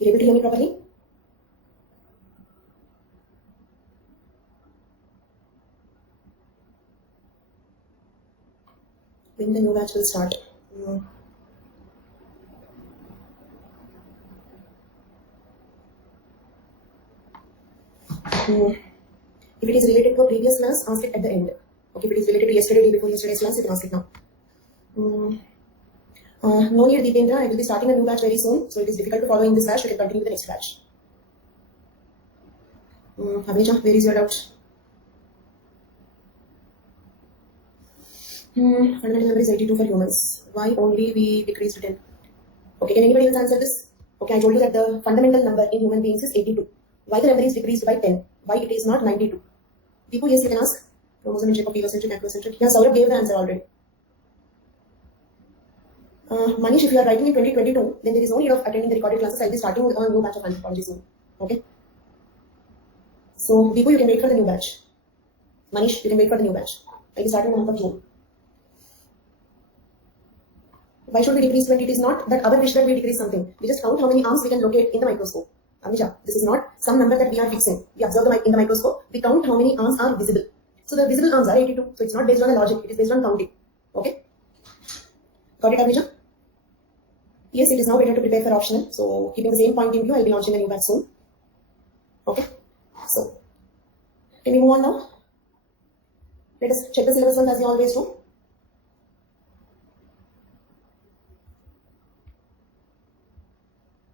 You able to hear me properly? When the new batch will start? If it is related to a previous class, ask it at the end. Okay, if it is related to yesterday, day before yesterday's class, you can ask it now. No need, Deependra. I will be starting a new batch very soon, so it is difficult to follow in this batch. You can continue with the next batch. Abhija, where is your doubt? Fundamental number is 82 for humans. Why only we decreased to 10? Okay, can anybody else answer this? Okay, I told you that the fundamental number in human beings is 82. Why the number is decreased by 10? Why it is not 92? People, yes, you can ask. Chromosomic, egocentric, acrocentric. Yeah, Saurabh gave the answer already. Manish, if you are writing in 2022, then there is no need of attending the recorded classes. I'll be starting with a new batch of anthropology soon. Okay? So, Deepu, you can wait for the new batch. Manish, you can wait for the new batch. I'll be starting in the month of June. Why should we decrease 20? It is not that our wish that we decrease something. We just count how many arms we can locate in the microscope. Amisha, this is not some number that we are fixing. We observe in the microscope, we count how many arms are visible. So the visible arms are 82. So it's not based on the logic, it is based on counting. Okay? Got it, Amisha? Yes, it is now better to prepare for optional. So keeping the same point in view, I'll be launching a new batch soon. Okay? So, can we move on now? Let us check the syllabus once as we always do.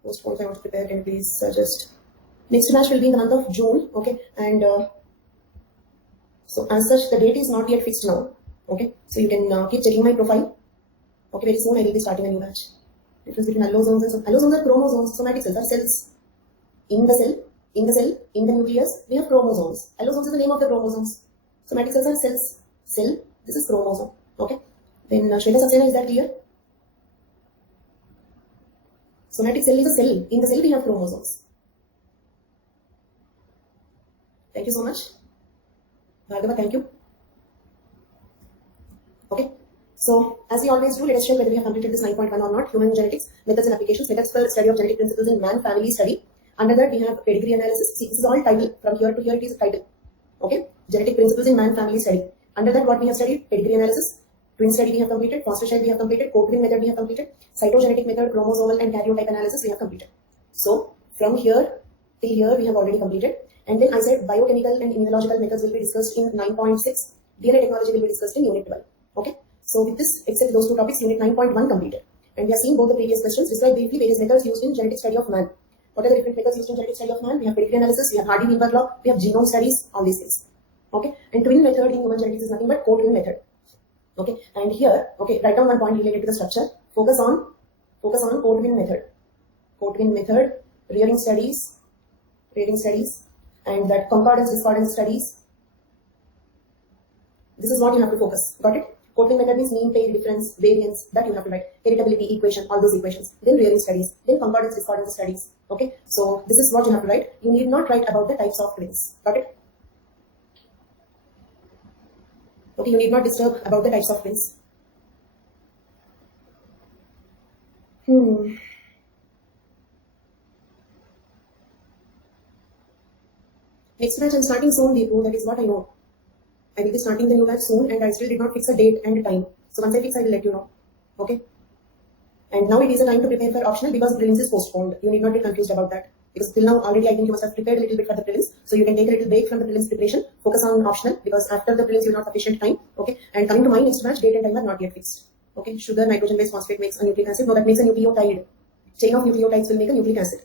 Post polls I want to prepare, can you please suggest? Next batch will be in the month of June, okay? And so as such, the date is not yet fixed now, okay? So you can keep checking my profile. Okay, very soon I will be starting a new batch. Difference between allosomes and allosomes are chromosomes. Somatic cells are cells. In the nucleus, we have chromosomes. Allosomes is the name of the chromosomes. Somatic cells are cells. Cell, this is chromosome, okay? Then Shweta Saxena, is that clear? Somatic cell is a cell. In the cell, we have chromosomes. Thank you so much. Bhargava, thank you. Okay. So, as we always do, let us check whether we have completed this 9.1 or not. Human genetics, methods and applications, methods for study of genetic principles in man, family study. Under that, we have pedigree analysis. See, this is all title. From here to here, it is a title. Okay. Genetic principles in man, family study. Under that, what we have studied? Pedigree analysis. Twin study we have completed, foster child we have completed, code-twin method we have completed, cytogenetic method, chromosomal and karyotype analysis we have completed. So, from here till here we have already completed. And then I said biochemical and immunological methods will be discussed in 9.6. DNA technology will be discussed in Unit 12. Okay. So, with this, except those two topics, Unit 9.1 completed. And we have seen both the previous questions. Describe briefly various methods used in genetic study of man. What are the different methods used in genetic study of man? We have pedigree analysis, we have Hardy-Weinberg law, we have genome studies, all these things. Okay. And twin method in human genetics is nothing but code-twin method. Okay, and here, okay, write down one point related to the structure. Focus on code-twin method. Code-twin method, rearing studies, and that concordance discordance studies. This is what you have to focus. Got it? Code-twin method means mean, tail, difference, variance, that you have to write. Heritability equation, all those equations. Then rearing studies, then concordance discordance studies. Okay, so this is what you have to write. You need not write about the types of twins. Got it? Okay, you need not disturb about the types of twins. Next batch I'm starting soon, Deepu, that is what I know. I will be starting the new batch soon and I still did not fix a date and a time. So once I fix, I will let you know. Okay? And now it is a time to prepare for optional because prelims is postponed. You need not get confused about that. Because till now already I think you must have prepared a little bit for the prelims. So you can take a little break from the prelims preparation, focus on optional because after the prelims you will not have sufficient time. Okay. And coming to my next batch, date and time are not yet fixed. Okay. Sugar, nitrogen based phosphate makes a nucleic acid. No, that makes a nucleotide. Chain of nucleotides will make a nucleic acid.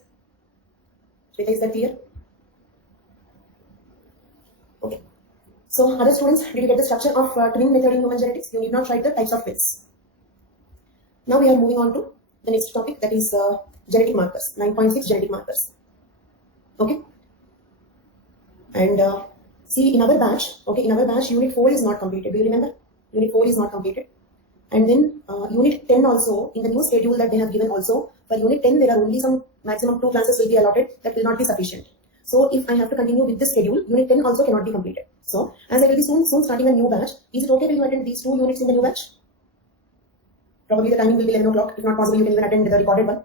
Shweta, is that clear? Okay. So other students, did you get the structure of twin method in human genetics? You need not write the types of twins. Now we are moving on to the next topic, that is genetic markers. 9.6 genetic markers. Okay. And see, in our batch, Unit 4 is not completed. Do you remember? Unit 4 is not completed. And then Unit 10 also, in the new schedule that they have given also, for Unit 10 there are only some maximum 2 classes will be allotted. That will not be sufficient. So if I have to continue with this schedule, Unit 10 also cannot be completed. So as I will be soon starting a new batch, is it okay when you attend these 2 units in the new batch? Probably the timing will be 11 o'clock. If not possible, you can even attend the recorded one.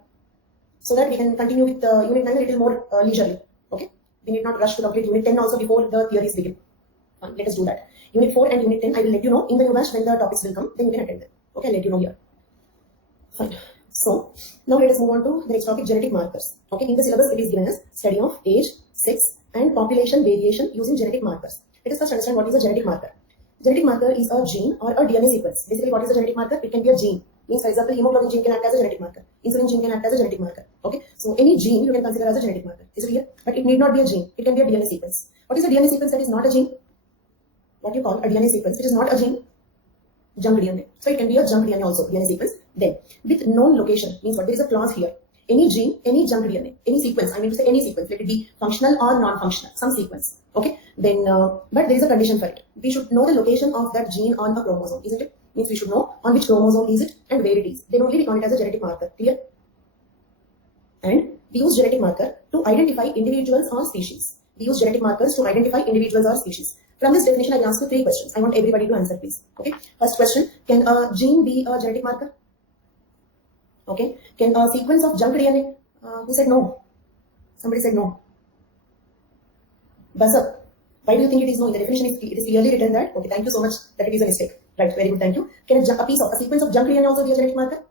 so that we can continue with Unit 9 a little more leisurely. Okay, we need not rush to complete Unit 10 also before the theories begin. Fine, let us do that. Unit 4 and Unit 10, I will let you know in the new batch when the topics will come, then you can attend them. Okay, I'll let you know here. Fine. So, now let us move on to the next topic, genetic markers. Okay, in the syllabus it is given as study of age, sex and population variation using genetic markers. Let us first understand what is a genetic marker. Genetic marker is a gene or a DNA sequence. Basically, what is a genetic marker? It can be a gene. Means, for example, hemoglobin gene can act as a genetic marker. Insulin gene can act as a genetic marker. Okay, so any gene you can consider as a genetic marker. Is it clear? But it need not be a gene. It can be a DNA sequence. What is a DNA sequence that is not a gene? What you call a DNA sequence? It is not a gene. Junk DNA. So it can be a junk DNA also, DNA sequence. Then, with known location, means what? There is a clause here. Any gene, any junk DNA, any sequence, I mean to say any sequence, let it be functional or non-functional, some sequence. Okay, then, but there is a condition for it. We should know the location of that gene on a chromosome, isn't it? Means we should know on which chromosome is it and where it is. Then only we count it as a genetic marker. Clear? And we use genetic marker to identify individuals or species. We use genetic markers to identify individuals or species. From this definition, I will ask you 3 questions. I want everybody to answer, please. Okay. First question: can a gene be a genetic marker? Okay. Can a sequence of junk DNA? Who said no? Somebody said no. Buzz up. Why do you think it is no? In the definition, it is clearly written that. Okay. Thank you so much. That it is a mistake. Right. Very good. Thank you. Can a sequence of junk DNA also be a genetic marker?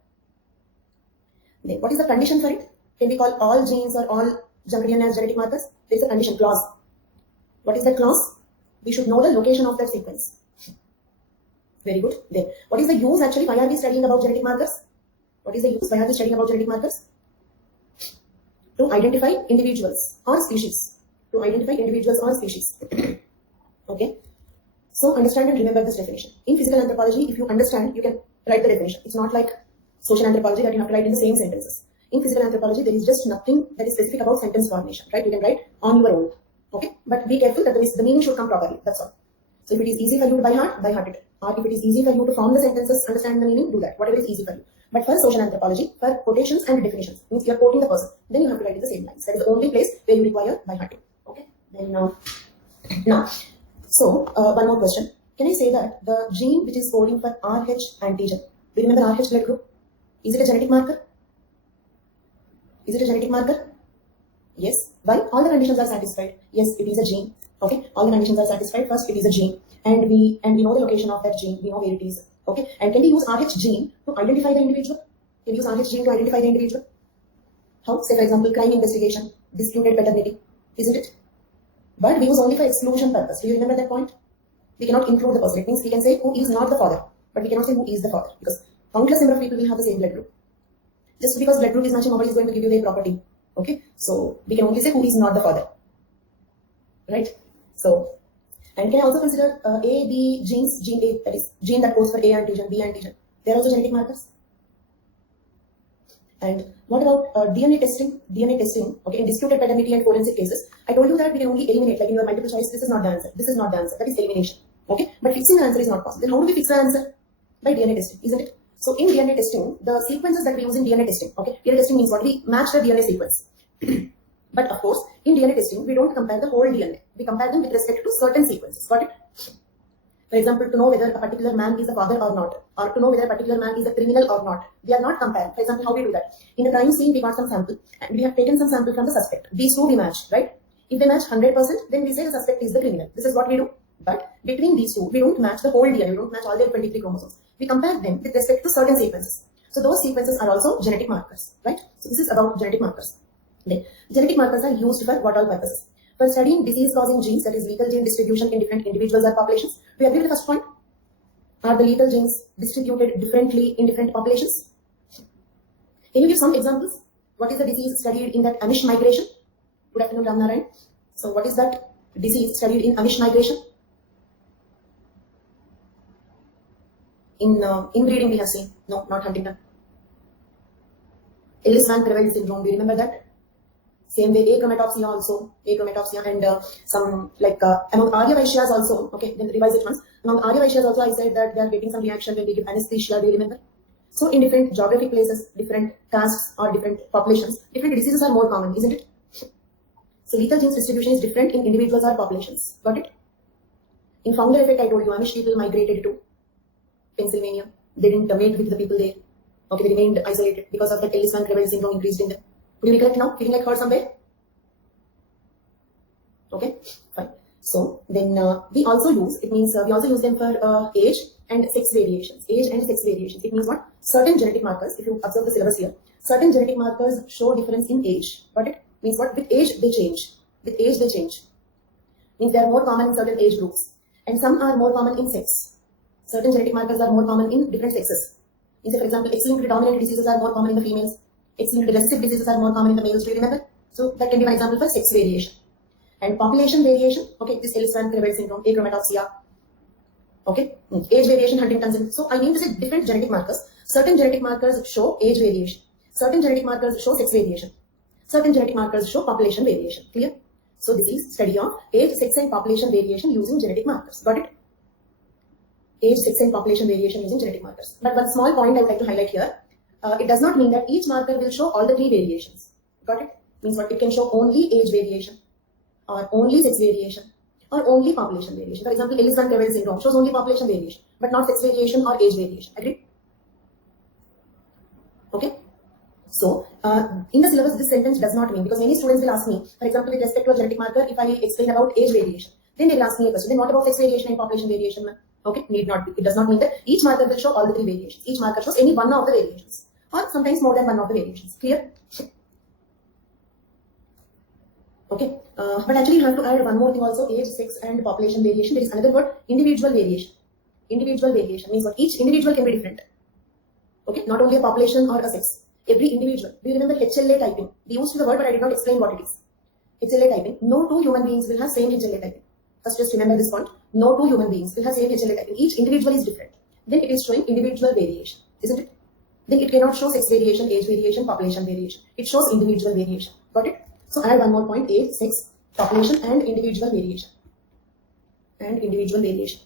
Then, what is the condition for it? Can we call all genes or all junk DNA as genetic markers? There is a condition clause. What is that clause? We should know the location of that sequence. Very good. Then, what is the use actually? Why are we studying about genetic markers? What is the use? Why are we studying about genetic markers? To identify individuals or species. To identify individuals or species. Okay. So, understand and remember this definition. In physical anthropology, if you understand, you can write the definition. It's not like social anthropology that you have to write in the same sentences. In physical anthropology, there is just nothing that is specific about sentence formation, right? You can write on your own. Okay, but be careful that the meaning should come properly. That's all. So if it is easy for you to by heart it. Or if it is easy for you to form the sentences, understand the meaning, do that. Whatever is easy for you. But for social anthropology, for quotations and definitions, means you are quoting the person, then you have to write in the same lines. That is the only place where you require by hearting. Okay. Then now, so one more question. Can I say that the gene which is coding for RH antigen? Do you remember RH blood group? Is it a genetic marker? Is it a genetic marker? Yes. Why? All the conditions are satisfied. Yes, it is a gene. Okay. All the conditions are satisfied. First, it is a gene, and we know the location of that gene. We know where it is. Okay. And can we use RH gene to identify the individual? Can we use RH gene to identify the individual? How? Say for example, crime investigation, disputed paternity, isn't it? But we use only for exclusion purpose. Do you remember that point? We cannot include the person. It means we can say who is not the father, but we cannot say who is the father because countless number of people will have the same blood group. Just because blood group is matching, nobody is going to give you their property. Okay, so we can only say who is not the father, right? So, and can I also consider A, B genes, gene A, that is gene that codes for A antigen, B antigen. They are also genetic markers. And what about DNA testing? DNA testing, okay, in disputed paternity and forensic cases. I told you that we can only eliminate, like in your multiple choice, this is not the answer, this is not the answer, that is elimination. Okay, but fixing the answer is not possible. Then how do we fix the answer? By DNA testing, isn't it? So in DNA testing, the sequences that we use in DNA testing, okay, DNA testing means what? We match the DNA sequence. But of course, in DNA testing, we don't compare the whole DNA. We compare them with respect to certain sequences. Got it? For example, to know whether a particular man is a father or not, or to know whether a particular man is a criminal or not. We are not comparing. For example, how we do that? In a crime scene, we got some sample, and we have taken some sample from the suspect. These two we match, right? If they match 100%, then we say the suspect is the criminal. This is what we do. But between these two, we don't match the whole DNA. We don't match all their 23 chromosomes. We compare them with respect to certain sequences. So those sequences are also genetic markers, right? So this is about genetic markers. Then, genetic markers are used for what all purposes? For studying disease-causing genes, that is lethal gene distribution in different individuals or populations. Do you agree with the first point? Are the lethal genes distributed differently in different populations? Can you give some examples? What is the disease studied in that Amish migration? Good afternoon, Ramnarayan. So what is that disease studied in Amish migration? In inbreeding we have seen. No, not Huntington. Ellis-Van-Creveld syndrome. Do you remember that? Same way, achromatopsia also, achromatopsia, and some like among Arya Vaishyas also. Okay, then revise it once. Among Arya Vaishyas also, I said that they are getting some reaction when we give anesthesia. Do you remember? So in different geographic places, different castes or different populations, different diseases are more common, isn't it? So lethal genes distribution is different in individuals or populations. Got it? In founder effect, I told you Amish people migrated to Pennsylvania. They didn't mate with the people there. Okay, they remained isolated because of the Ellis-Van-Creveld syndrome increased in them. Could you recollect now? Feeling like heard somewhere? Okay, fine. So then we also use, it means we also use them for age and sex variations. Age and sex variations. It means what? Certain genetic markers, if you observe the syllabus here, certain genetic markers show difference in age. Got it? Means what? With age they change. With age they change. Means they are more common in certain age groups. And some are more common in sex. Certain genetic markers are more common in different sexes. Means, for example, X-linked dominant diseases are more common in the females. X-linked recessive diseases are more common in the males. Do you remember? So that can be an example for sex variation. And population variation, okay, this Ellis-Van-Creveld syndrome, achromatopsia, okay, age variation, Huntington's syndrome. So I mean to say different genetic markers. Certain genetic markers show age variation. Certain genetic markers show sex variation. Certain genetic markers show population variation. Clear? So this is study of age, sex and population variation using genetic markers. Got it? Age, sex and population variation using genetic markers. But one small point I would like to highlight here. It does not mean that each marker will show all the three variations. Got it? Means what? It can show only age variation, or only sex variation, or only population variation. For example, Ellis-Van-Creveld syndrome shows only population variation, but not sex variation or age variation. Agreed? Okay? So, in the syllabus, this sentence does not mean, because many students will ask me, for example, with respect to a genetic marker, if I explain about age variation, then they will ask me a question, then what about sex variation and population variation? Okay, need not be. It does not mean that each marker will show all the three variations. Each marker shows any one of the variations, or sometimes more than one of the variations. Clear? Okay, but actually you have to add one more thing also, age, sex and population variation. There is another word, individual variation. Individual variation means what? Each individual can be different. Okay, not only a population or a sex. Every individual. Do you remember HLA typing? We used the word, but I did not explain what it is. HLA typing. No two human beings will have same HLA typing. First, just remember this point. No two human beings will have same HLA typing. Each individual is different. Then it is showing individual variation, isn't it? Then it cannot show sex variation, age variation, population variation. It shows individual variation. Got it? So add one more point, age, sex, population and individual variation. And individual variation.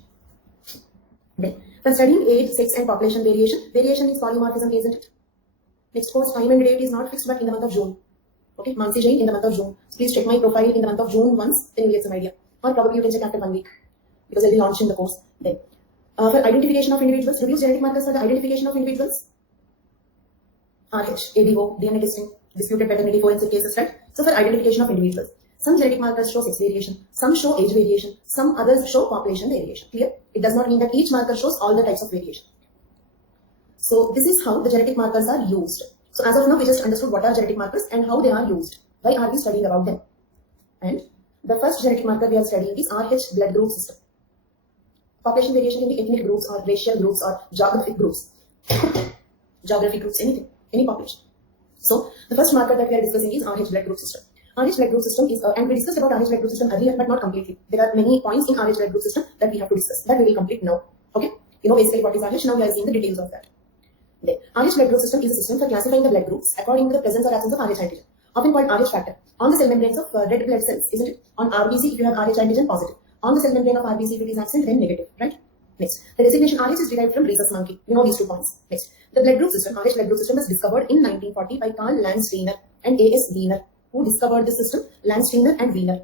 Then, when studying age, sex and population variation, variation is polymorphism, isn't it? Next course, time and date is not fixed, but in the month of June. Okay, Mansi Jain in the month of June. So please check my profile in the month of June once, then you get some idea. Or probably you can check after 1 week, because I'll be launching the course then. For identification of individuals, reduce genetic markers for the identification of individuals. RH, ABO, DNA testing, disputed paternity, forensic cases, right? So for identification of individuals, some genetic markers show sex variation, some show age variation, some others show population variation. Clear? It does not mean that each marker shows all the types of variation. So this is how the genetic markers are used. So as of now, we just understood what are genetic markers and how they are used. Why are we studying about them? And the first genetic marker we are studying is RH blood group system. Population variation can be ethnic groups or racial groups or geographic groups. Geographic groups, anything, any population. So the first marker that we are discussing is RH blood group system. RH blood group system is, and we discussed about RH blood group system earlier, but not completely. There are many points in RH blood group system that we have to discuss. That we will complete now. Okay? You know basically what is RH. Now we are seeing the details of that. Then, RH blood group system is a system for classifying the blood groups according to the presence or absence of RH antigen, often called RH factor, on the cell membranes of red blood cells, isn't it? On RBC, if you have RH antigen, positive. On the cell membrane of RBC, if it is absent, then negative, right? Next, the designation RH is derived from rhesus monkey. You know these 2 points. Next, the blood group system, RH blood group system, was discovered in 1940 by Carl Landsteiner and A.S. Wiener. Who discovered the system? Landsteiner and Wiener.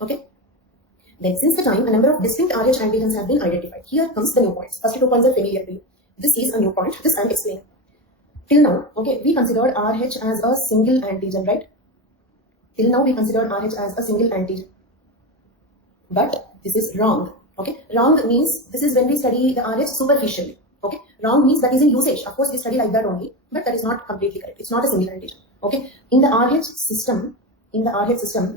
Okay. Then, since the time, a number of distinct RH antigens have been identified. Here comes the new points. First 2 points are familiar to you. This is a new point. This I am explaining. Till now, okay, we considered RH as a single antigen, right? Till now, we considered RH as a single antigen. But this is wrong. Okay, wrong means this is when we study the RH superficially. Okay, wrong means that is in usage. Of course, we study like that only, but that is not completely correct. It's not a single antigen. Okay, in the RH system,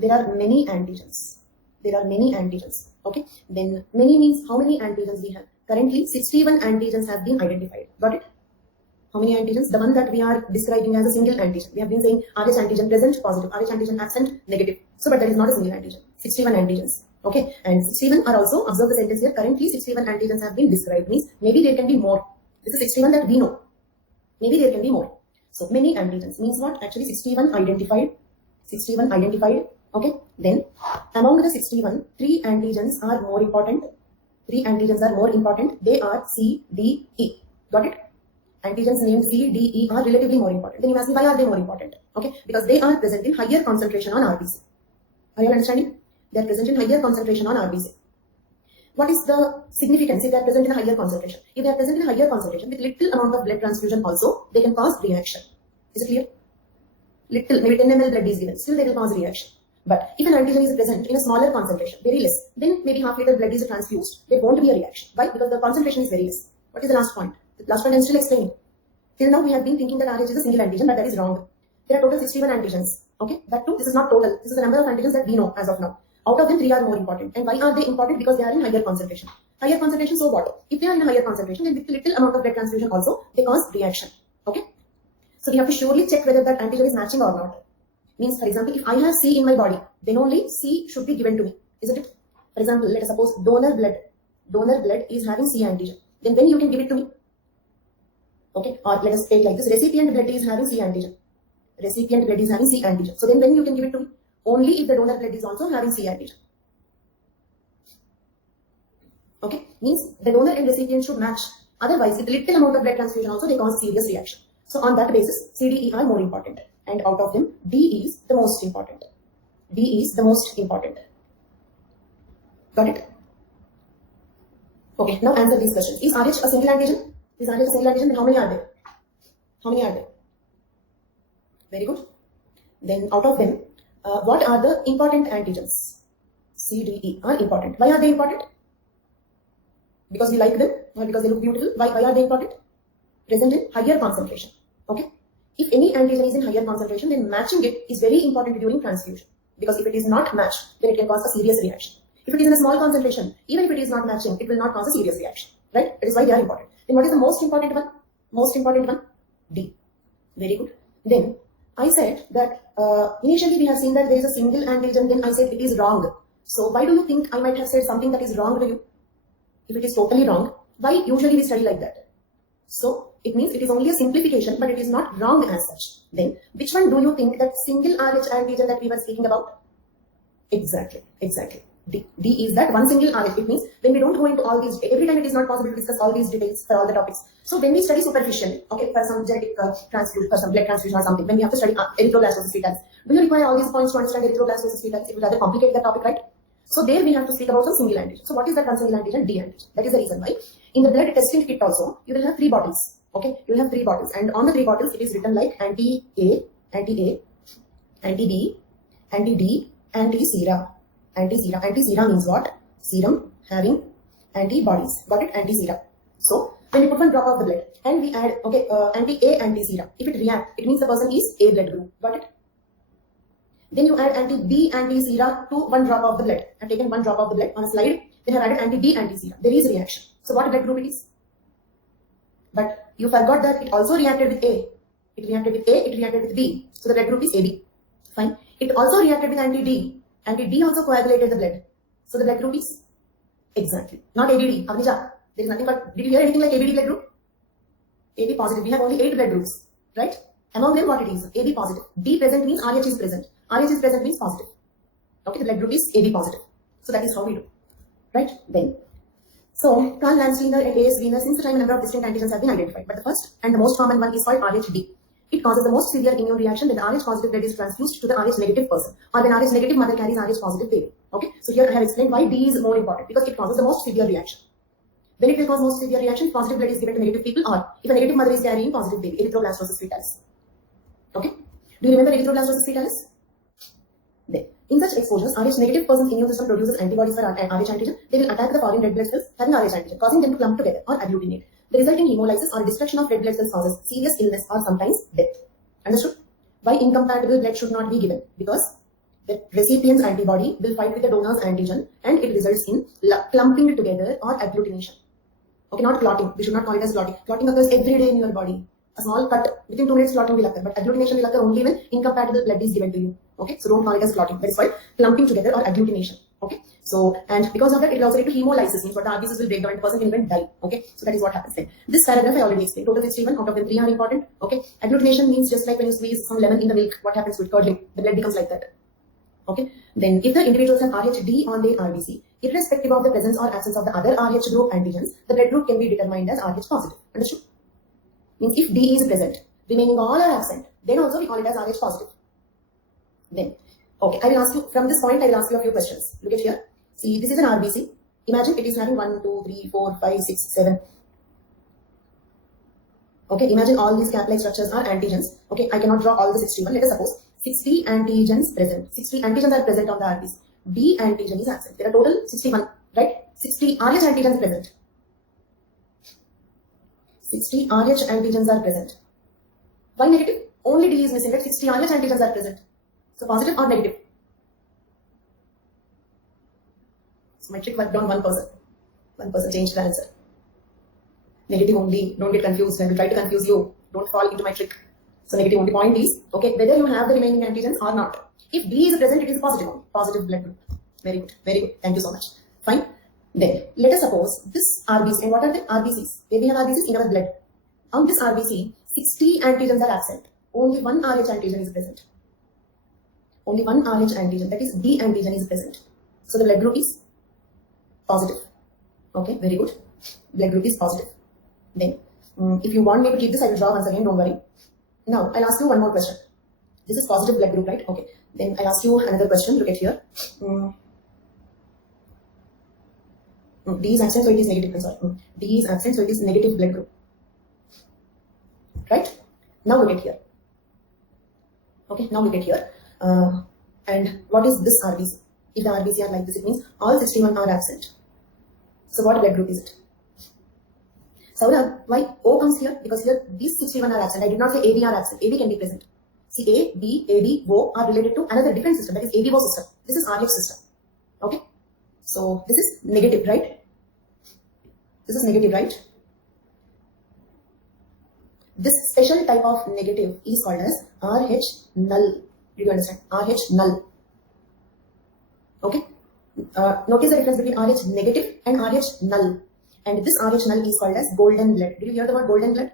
there are many antigens. There are many antigens. Okay, then many means how many antigens we have? Currently, 61 antigens have been identified. Got it? How many antigens? The one that we are describing as a single antigen. We have been saying RH antigen present, positive, RH antigen absent, negative. So, but that is not a single antigen. 61 antigens. Okay, and 61 are also, observe the sentence here, currently 61 antigens have been described, means maybe there can be more. This is 61 that we know. Maybe there can be more. So, many antigens means what? Actually 61 identified. 61 identified. Okay, then among the 61, 3 antigens are more important. 3 antigens are more important. They are C, D, E. Got it? Antigens named C, D, E are relatively more important. Then you ask me, why are they more important? Okay, because they are present in higher concentration on RBC. Are you understanding? They are present in higher concentration on RBC. What is the significance if they are present in a higher concentration? If they are present in a higher concentration with little amount of blood transfusion also, they can cause reaction. Is it clear? little, maybe 10 ml blood is given, still they will cause reaction. But if an antigen is present in a smaller concentration, very less, then maybe half liter blood is transfused, there won't be a reaction. Why? Because the concentration is very less. What is the last point? The last point I'm still explaining. Till now we have been thinking that RH is a single antigen, but that is wrong. There are total 61 antigens. Okay, that too, this is not total. This is the number of antigens that we know as of now. Out of them, 3 are more important. And why are they important? Because they are in higher concentration. Higher concentration, so what? If they are in a higher concentration, then with a little amount of blood transfusion also, they cause reaction. Okay? So we have to surely check whether that antigen is matching or not. Means, for example, if I have C in my body, then only C should be given to me. Isn't it? For example, let us suppose donor blood is having C antigen. Then when you can give it to me? Okay? Or let us take like this, recipient blood is having C antigen. Recipient blood is having C antigen. So then when you can give it to me? Only if the donor blood is also having C antigen. Okay? Means the donor and recipient should match. Otherwise, with a little amount of blood transfusion also, they cause serious reaction. So on that basis, C, D, E are more important. And out of them, D is the most important. D is the most important. Got it? Okay, now answer these questions. Is RH a single antigen? Is RH a single antigen? Then how many are there? How many are there? Very good. Then out of them, what are the important antigens? C, D, E are important. Why are they important? Because we like them or because they look beautiful. Why are they important? Present in higher concentration. Okay. If any antigen is in higher concentration, then matching it is very important during transfusion. Because if it is not matched, then it can cause a serious reaction. If it is in a small concentration, even if it is not matching, it will not cause a serious reaction. Right? That is why they are important. Then what is the most important one? Most important one? D. Very good. Then I said that initially we have seen that there is a single antigen, then I said it is wrong. So why do you think I might have said something that is wrong to you? If it is totally wrong, why usually we study like that? So it means it is only a simplification, but it is not wrong as such. Then which one do you think that single RH antigen that we were speaking about? Exactly. D is that one single RH. It means when we don't go into all these, every time it is not possible to discuss all these details for all the topics. So when we study superficially, okay, for some genetic transfusion, for some blood transfusion or something, when we have to study erythroblastosis fetalis, do you require all these points to understand erythroblastosis fetalis? It will rather complicate the topic, right? So there we have to speak about some single antigen. So what is that one single antigen? D antigen. That is the reason why in the blood testing kit also you will have 3 bottles. Okay, you will have 3 bottles, and on the 3 bottles it is written like anti-A, anti-A, anti-B, anti-D, anti-sera. Anti-sera. Anti-sera means what? Serum having antibodies. Got it? Anti-sera. So when we put 1 drop of the blood and we add anti-A, anti-sera, if it reacts, it means the person is A blood group. Got it? Then you add anti-B, anti-sera to 1 drop of the blood. I've taken 1 drop of the blood on a slide. Then I've added anti-B, anti-sera. There is reaction. So what blood group it is? But you forgot that it also reacted with A. It reacted with A, it reacted with B. So the blood group is AB. Fine. It also reacted with anti-D. Anti-D also coagulated the blood. So the blood group is exactly. Not ABD. Avnija. There is nothing but, did you hear anything like ABD blood group? AB positive. We have only 8 blood groups. Right? Among them what it is? AB positive. D present means RH is present. RH is present means positive. Okay, the blood group is AB positive. So that is how we do. Right? Then. So, Carl Landsteiner and A.S. Wiener, since the time a number of distinct antigens have been identified. But the first and the most common one is called RHD. It causes the most severe immune reaction when the RH positive blood is transfused to the RH negative person, or when RH negative mother carries RH positive baby. Okay, so here I have explained why D is more important, because it causes the most severe reaction. When it will cause most severe reaction, positive blood is given to negative people, or if a negative mother is carrying positive baby, erythroblastosis fetalis. Okay, do you remember erythroblastosis fetalis? There. In such exposures, RH negative person's immune system produces antibodies for RH antigen. They will attack the foreign red blood cells having RH antigen, causing them to clump together or agglutinate. The resulting hemolysis or destruction of red blood cells causes serious illness or sometimes death. Understood? Why incompatible blood should not be given? Because the recipient's antibody will fight with the donor's antigen and it results in clumping together or agglutination. Okay, not clotting. We should not call it as clotting. Clotting occurs every day in your body. A small cut, within 2 minutes clotting will occur, but agglutination will occur only when incompatible blood is given to you. Okay, so don't call it as clotting. That is called clumping together or agglutination. Okay, so and because of that, it will also lead to hemolysis, means what the RBCs will break down and the person can even die. Okay, so that is what happens then. This paragraph I already explained. Total 61, out of them 3 are important. Okay, agglutination means just like when you squeeze some lemon in the milk, what happens with curdling? The blood becomes like that. Okay, then if the individuals have RHD on their RBC, irrespective of the presence or absence of the other RH group antigens, the blood group can be determined as RH positive. Understood? Means if D is present, remaining all are absent, then also we call it as RH positive. Then, okay, I will ask you, from this point I will ask you a few questions. Look at here. See, this is an RBC. Imagine it is having 1, 2, 3, 4, 5, 6, 7. Okay, imagine all these cap-like structures are antigens. Okay, I cannot draw all the 61. Let us suppose 60 antigens present. 60 antigens are present on the RBC. B antigen is absent. There are total 61, right? 60 RH antigens present. 60 RH antigens are present. Why negative? Only D is missing, right? 60 RH antigens are present. So positive or negative? So my trick worked on 1%. 1% changed the answer. Negative only. Don't get confused. I will try to confuse you. Don't fall into my trick. So negative only. Point is, okay, whether you have the remaining antigens or not. If B is present, it is positive only. Positive blood group. Very good. Very good. Thank you so much. Fine. Then, let us suppose this RBC. And what are the RBCs? Where we have RBCs in our blood. On this RBC, 60 antigens are absent. Only one RH antigen is present. Only one RH antigen, that is B antigen, is present. So the blood group is positive. Okay, very good. Blood group is positive. Then, if you want me to keep this, I will draw once again, don't worry. Now, I'll ask you one more question. This is positive blood group, right? Okay. Then I'll ask you another question. Look at here. D is absent, so it is negative. I'm sorry. D is absent, so it is negative blood group. Right? Now look at here. Okay, now look at here. And what is this RBC? If the RBC are like this, it means all 61 are absent. So what blood group is it? Saurabh, why O comes here? Because here these 61 are absent. I did not say AB are absent. AB can be present. See, A, B, AD, O are related to another different system, that is ABO system. This is RH system. Okay? So this is negative, right? This is negative, right? This special type of negative is called as RH null. Did you understand? RH null. Okay? Notice the difference between RH negative and RH null. And this RH null is called as golden blood. Did you hear the word golden blood?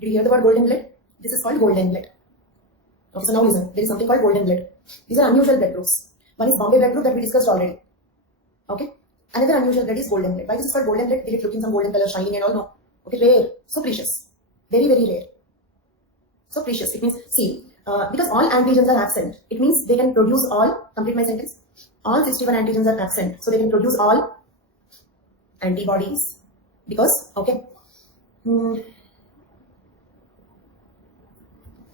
Did you hear the word golden blood? This is called golden blood. Okay, so now listen. There is something called golden blood. These are unusual blood groups. One is Bombay blood group that we discussed already. Okay? Another unusual blood is golden blood. Why this is called golden blood? Will it looking some golden color shining and all? No. Okay, rare. So precious. Very, very rare. So precious. It means, see, because all antigens are absent, it means they can produce all, complete my sentence, all 61 antigens are absent. So they can produce all antibodies. Because, okay,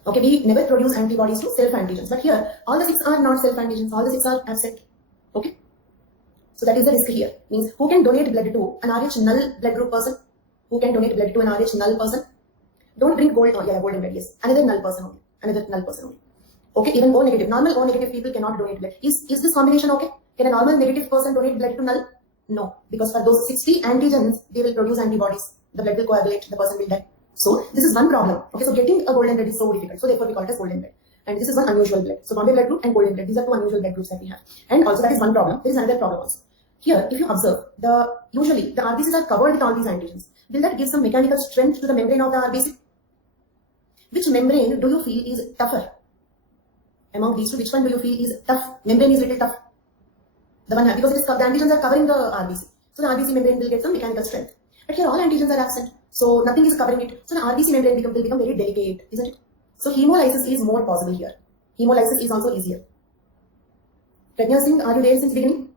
okay, we never produce antibodies to self-antigens. But here, all the 6 are not self-antigens. All the 6 are absent. Okay. So that is the risk here. Means who can donate blood to an RH null blood group person? Who can donate blood to an RH null person? Don't drink gold. Oh, yeah, golden blood. Yes. Another null person only. Another null person only. Okay, even O negative. Normal O negative people cannot donate blood. Is this combination okay? Can a normal negative person donate blood to null? No. Because for those 60 antigens, they will produce antibodies. The blood will coagulate. The person will die. So this is one problem. Okay, so getting a golden blood is so difficult. So therefore we call it as golden blood. And this is one unusual blood. So Bombay blood group and golden blood. These are two unusual blood groups that we have. And also that is one problem. There is another problem also. Here, if you observe, usually the RBCs are covered with all these antigens. Will that give some mechanical strength to the membrane of the RBC? Which membrane do you feel is tougher? Among these two, which one do you feel is tough? Membrane is little tough. The one, because the antigens are covering the RBC. So the RBC membrane will get some mechanical strength. But here all antigens are absent. So nothing is covering it. So the RBC membrane will become very delicate, isn't it? So hemolysis is more possible here. Hemolysis is also easier. Pragya Singh, are you there since beginning?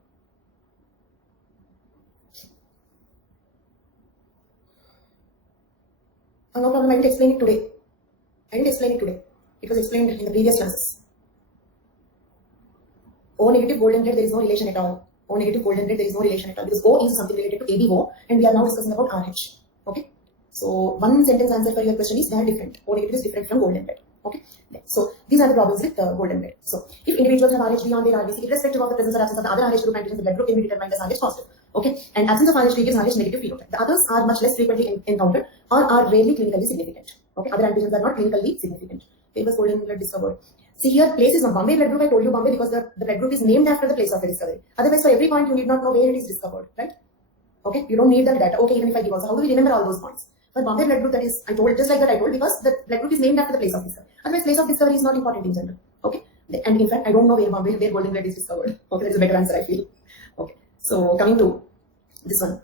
Oh, no problem, I didn't explain it today. It was explained in the previous classes. O negative golden blood, there is no relation at all. O negative golden blood, there is no relation at all. Because O is something related to ABO and we are now discussing about RH. Okay. So one sentence answer for your question is they are different. O negative is different from golden blood. Okay. So these are the problems with golden blood. So if individuals have RH beyond their RBC, irrespective of the presence or absence of the other RH group antigens, the blood group can be determined as RH positive. Okay. And absence of RH gives RH negative phenotype. The others are much less frequently encountered or are rarely clinically significant. Okay. Other antigens are not clinically significant. Famous golden blood discovered. See here, place is not Bombay blood group. I told you Bombay because the blood group is named after the place of the discovery. Otherwise, for every point, you need not know where it is discovered, right? Okay, you don't need that data. Okay, even if I give also, how do we remember all those points? For Bombay blood group, that is, I told just like that I told because the blood group is named after the place of discovery. Otherwise, place of discovery is not important in general. Okay, and in fact, I don't know where golden blood is discovered. Okay, that's a better answer I feel. Okay, so coming to this one.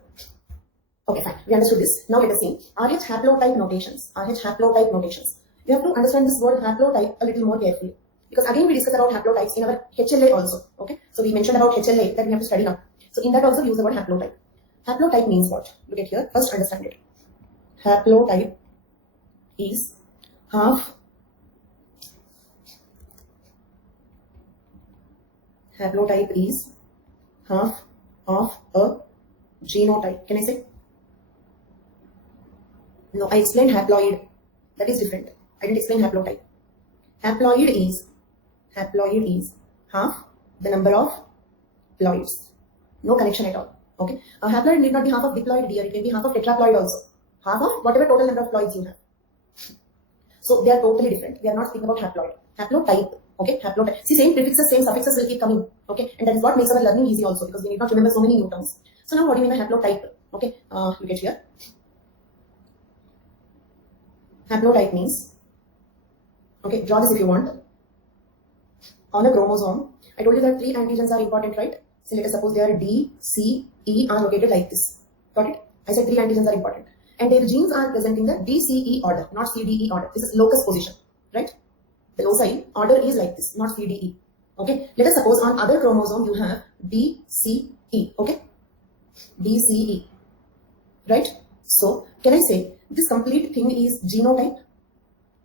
Okay, fine. We understood this. Now let us see RH haplotype notations. RH haplotype notations. You have to understand this word haplotype a little more carefully. Because again, we discussed about haplotypes in our HLA also. Okay, so we mentioned about HLA that we have to study now. So in that also we use the word haplotype. Haplotype means what? Look at here. First understand it. Haplotype is half haplotype is half of a genotype. Can I say? No, I explained haploid. That is different. I didn't explain haplotype. Haploid is half the number of ploids. No connection at all. Okay. A haploid need not be half of diploid, dear. It can be half of tetraploid also. Half of whatever total number of ploids you have. So they are totally different. We are not speaking about haploid. Haplotype. Okay. Haplotype. See, same prefixes, same suffixes will keep coming. Okay. And that is what makes our learning easy also, because we need not remember so many new terms. So now what do you mean by haplotype? Okay. Look at here. Haplotype means, okay, draw this if you want. On a chromosome, I told you that 3 antigens are important, right? So let us suppose they are D, C, E are located like this. Got it? I said 3 antigens are important. And their genes are present in the D, C, E order, not C, D, E order. This is locus position, right? The loci order is like this, not C, D, E. Okay? Let us suppose on other chromosome you have D, C, E. Okay? D, C, E. Right? So, can I say this complete thing is genotype?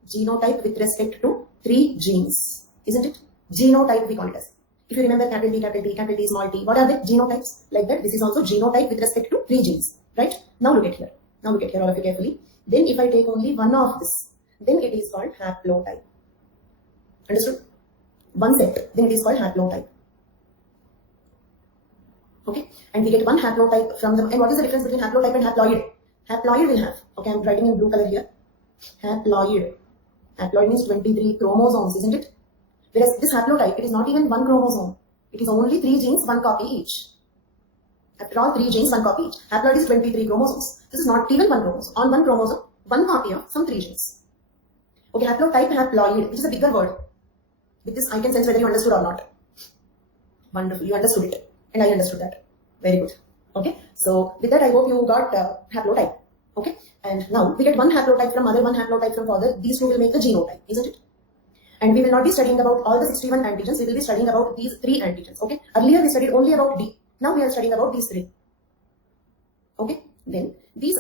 Genotype with respect to 3 genes. Isn't it? Genotype we call it as. If you remember capital T, small t, what are the genotypes? Like that, this is also genotype with respect to 3 genes. Right? Now look at here. Now look at here all of you carefully. Then if I take only one of this, then it is called haplotype. Understood? One set, then it is called haplotype. Okay? And we get one haplotype from them. And what is the difference between haplotype and haploid? Haploid will have, okay, I'm writing in blue color here. Haploid. Haploid means 23 chromosomes, isn't it? Whereas this haplotype, it is not even one chromosome. It is only 3 genes, 1 copy each. After all, 3 genes, 1 copy each. Haploid is 23 chromosomes. This is not even 1 chromosome. On 1 chromosome, 1 copy of some 3 genes. Okay, haplotype, haploid, which is a bigger word. With this, I can sense whether you understood or not. Wonderful, you understood it. And I understood that. Very good. Okay, so with that, I hope you got haplotype. Okay, and now we get one haplotype from mother, one haplotype from father. These two will make the genotype, isn't it? And we will not be studying about all the 61 antigens. We will be studying about these 3 antigens. Okay, earlier we studied only about D. Now we are studying about these 3. Okay, then this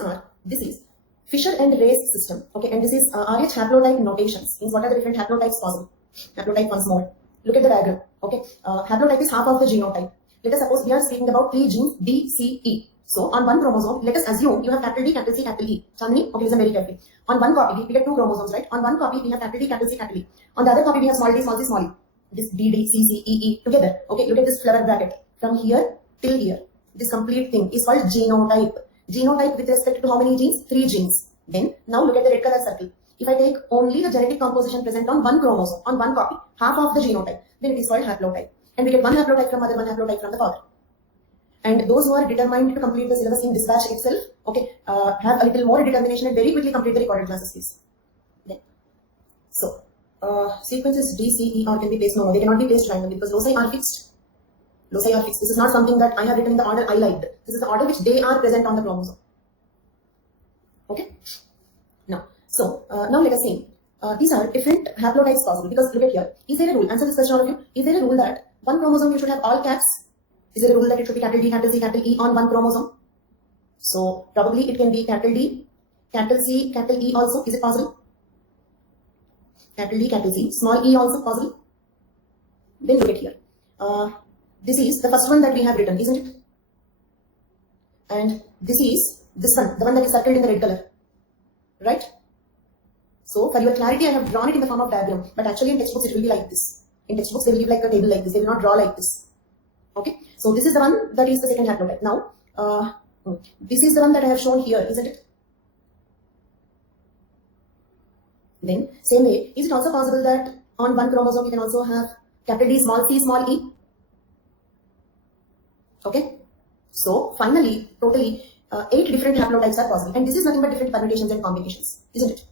is Fisher and Ray's system. Okay, and this is RH haplotype notations. Means what are the different haplotypes possible? Haplotype once more. Look at the diagram. Okay, haplotype is half of the genotype. Let us suppose we are speaking about 3 genes D, C, E. So on 1 chromosome, let us assume you have capital D, capital C, capital E. Chandni, okay, listen very carefully. On 1 copy, we get 2 chromosomes, right? On 1 copy, we have capital D, capital C, capital E. On the other copy, we have small d, small c, small e. This D, D, C, C, E, E together. Okay, look at this flower bracket. From here till here. This complete thing is called genotype. Genotype with respect to how many genes? 3 genes. Then, now look at the red color circle. If I take only the genetic composition present on 1 chromosome, on 1 copy, half of the genotype, then it is called haplotype. And we get 1 haplotype from mother, 1 haplotype from the father. And those who are determined to complete the syllabus in dispatch itself, okay, have a little more determination and very quickly complete the recorded classes, please. Then, so, sequences D, C, E, R can be placed no more. They cannot be placed randomly because loci are fixed. Loci are fixed. This is not something that I have written in the order I liked. This is the order which they are present on the chromosome. Okay. Now, so now let us see. These are different haplotypes possible because look at here. Is there a rule? Answer this question, all of you. Is there a rule that 1 chromosome you should have all caps? Is there a rule that it should be capital D, capital C, capital E on 1 chromosome? So probably it can be capital D, capital C, capital E also. Is it possible? Capital D, capital C, small e also possible. Then look at here. This is the first one that we have written, isn't it? And this is this one, the one that is circled in the red color. Right? So for your clarity, I have drawn it in the form of diagram. But actually in textbooks it will be like this. In textbooks they will give like a table like this. They will not draw like this. Okay, so this is the one that is the second haplotype. Now, this is the one that I have shown here, isn't it? Then, same way, is it also possible that on 1 chromosome you can also have capital D, small t, small e? Okay, so finally, totally 8 different haplotypes are possible, and this is nothing but different permutations and combinations, isn't it?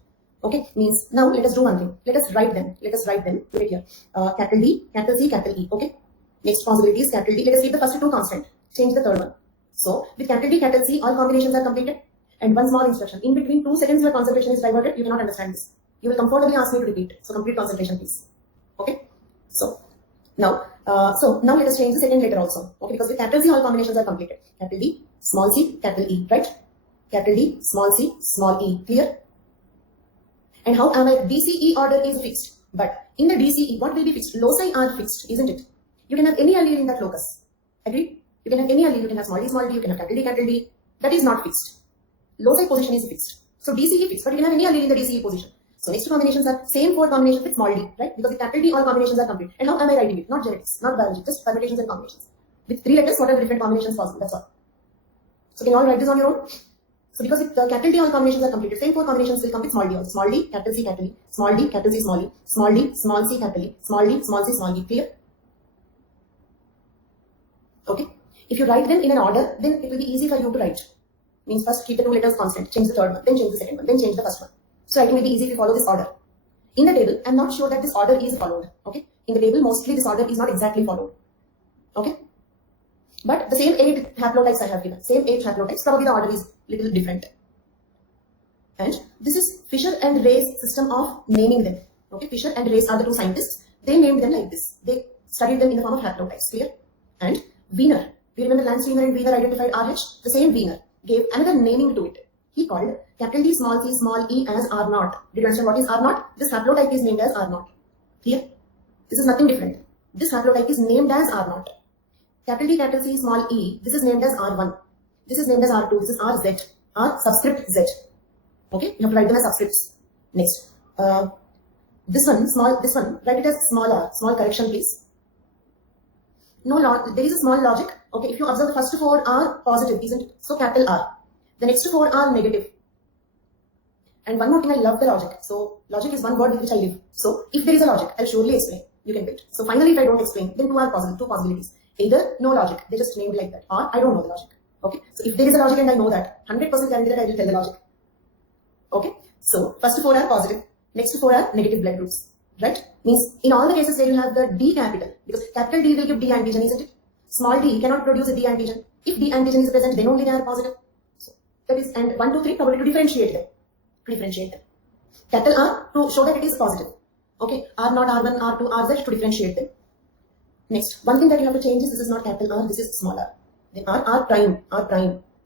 Okay, means now let us do one thing. Let us write them. Put it here. Capital D, capital C, capital E. Okay. Next possibility is capital D. Let us keep the first 2 constant. Change the third one. So, with capital D, capital C, all combinations are completed. And one small instruction. In between 2 seconds, your concentration is diverted. You cannot understand this. You will comfortably ask me to repeat. So, complete concentration, please. Okay. So, now let us change the second letter also. Okay, because with capital C, all combinations are completed. Capital D, small c, capital E. Right? Capital D, small c, small e. Clear? And how am I? DCE order is fixed. But in the DCE, what will be fixed? Loci are fixed, isn't it? You can have any allele in that locus. Agreed? You can have any allele. You can have small d, you can have capital D. That is not fixed. Loci position is fixed. So DCE fixed, but you can have any allele in the DCE position. So next two combinations are same four combinations with small d, right? Because with capital D, all combinations are complete. And how am I writing it? Not genetics, not biology, just permutations and combinations. With 3 letters, what are the different combinations possible? That's all. So can you all write this on your own? So because with capital D, all combinations are completed. Same four combinations will come with small d also. Small d, capital C, capital E. Small d, capital C, small e. Small d, small c, capital E. Small d, small c, small e. Clear? Okay. If you write them in an order, then it will be easy for you to write. Means first keep the 2 letters constant, change the third one, then change the second one, then change the first one. So writing will be easy if you follow this order. In the table, I'm not sure that this order is followed. Okay. In the table, mostly this order is not exactly followed. Okay. But the same 8 haplotypes I have given. Same 8 haplotypes. Probably the order is little different. And this is Fisher and Ray's system of naming them. Okay. Fisher and Ray are the 2 scientists. They named them like this. They studied them in the form of haplotypes. Clear? And Wiener. We remember Lance Wiener and Wiener identified RH. The same Wiener gave another naming to it. He called capital D, small c, small e as R0. Did you understand what is R0? This haplotype is named as R0. Clear? This is nothing different. This haplotype is named as R0. Capital D, capital C, small e. This is named as R1. This is named as R2. This is RZ. R subscript Z. Okay? You have to write them as subscripts. Next. This one, write it as small r. Small correction, please. No, there is a small logic. Okay, if you observe the first 4 are positive, isn't it? So capital R. The next 4 are negative. And one more thing, I love the logic. So logic is one word with which I live. So if there is a logic, I'll surely explain. You can wait. So finally, if I don't explain, then 2 are possible, 2 possibilities. Either no logic, they just named like that, or I don't know the logic. Okay, so if there is a logic and I know that, 100% guarantee that I will tell the logic. Okay, so first 4 are positive, next 4 are negative blood groups. Right? Means in all the cases where you have the D capital, because capital D will give D antigen, isn't it? Small d cannot produce a D antigen. If D antigen is present, then only they are positive. So that is, and 1, 2, 3 probably to differentiate them. Capital R to show that it is positive. Okay, R0, R1, R2, RZ to differentiate them. Next, one thing that you have to change is this is not capital R, this is small r. Then R prime,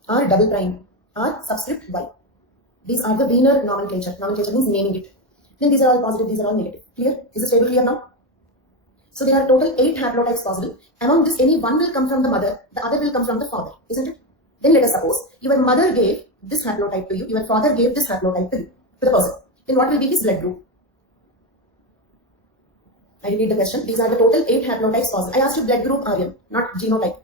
R double prime, R subscript Y. These are the Wiener nomenclature. Nomenclature means naming it. Then these are all positive, these are all negative. Clear? Is this table clear now? So there are total 8 haplotypes possible. Among this, any one will come from the mother, the other will come from the father, isn't it? Then let us suppose your mother gave this haplotype to you, your father gave this haplotype to you, to the person. Then what will be his blood group? I repeat the question. These are the total 8 haplotypes possible. I asked you blood group Aryan, not genotype.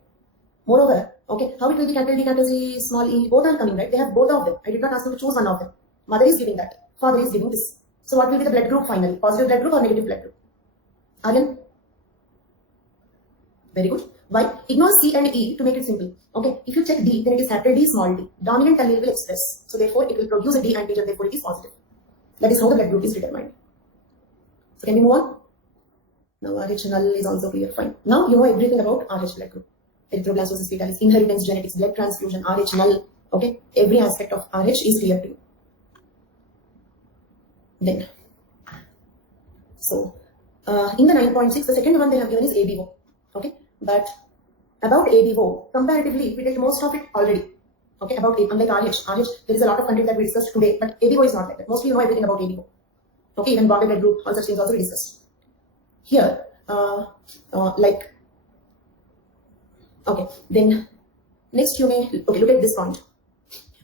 Moreover, okay, how it will be capital D, capital C, small e, both are coming, right? They have both of them. I did not ask you to choose one of them. Mother is giving that, father is giving this. So what will be the blood group finally? Positive blood group or negative blood group? Aryan? Very good. Why? Ignore C and E to make it simple. Okay, if you check D, then it is capital D, small d. Dominant allele will express. So therefore, it will produce a D antigen, therefore it is positive. That is how the blood group is determined. So can we move on? Now RH null is also clear. Fine. Now you know everything about RH blood group. Erythroblastosis fetalis, inheritance, genetics, blood transfusion, RH null. Okay, every aspect of RH is clear to you. Then, so in the 9.6, the second one they have given is ABO. Okay, but about ABO, comparatively, we did most of it already. Okay, about it, unlike RH, there is a lot of content that we discussed today, but ABO is not like that. Mostly you know everything about ABO. Okay, even Bombay blood group, all such things also we discussed. Here, like, okay, then next you may, okay, look at this point.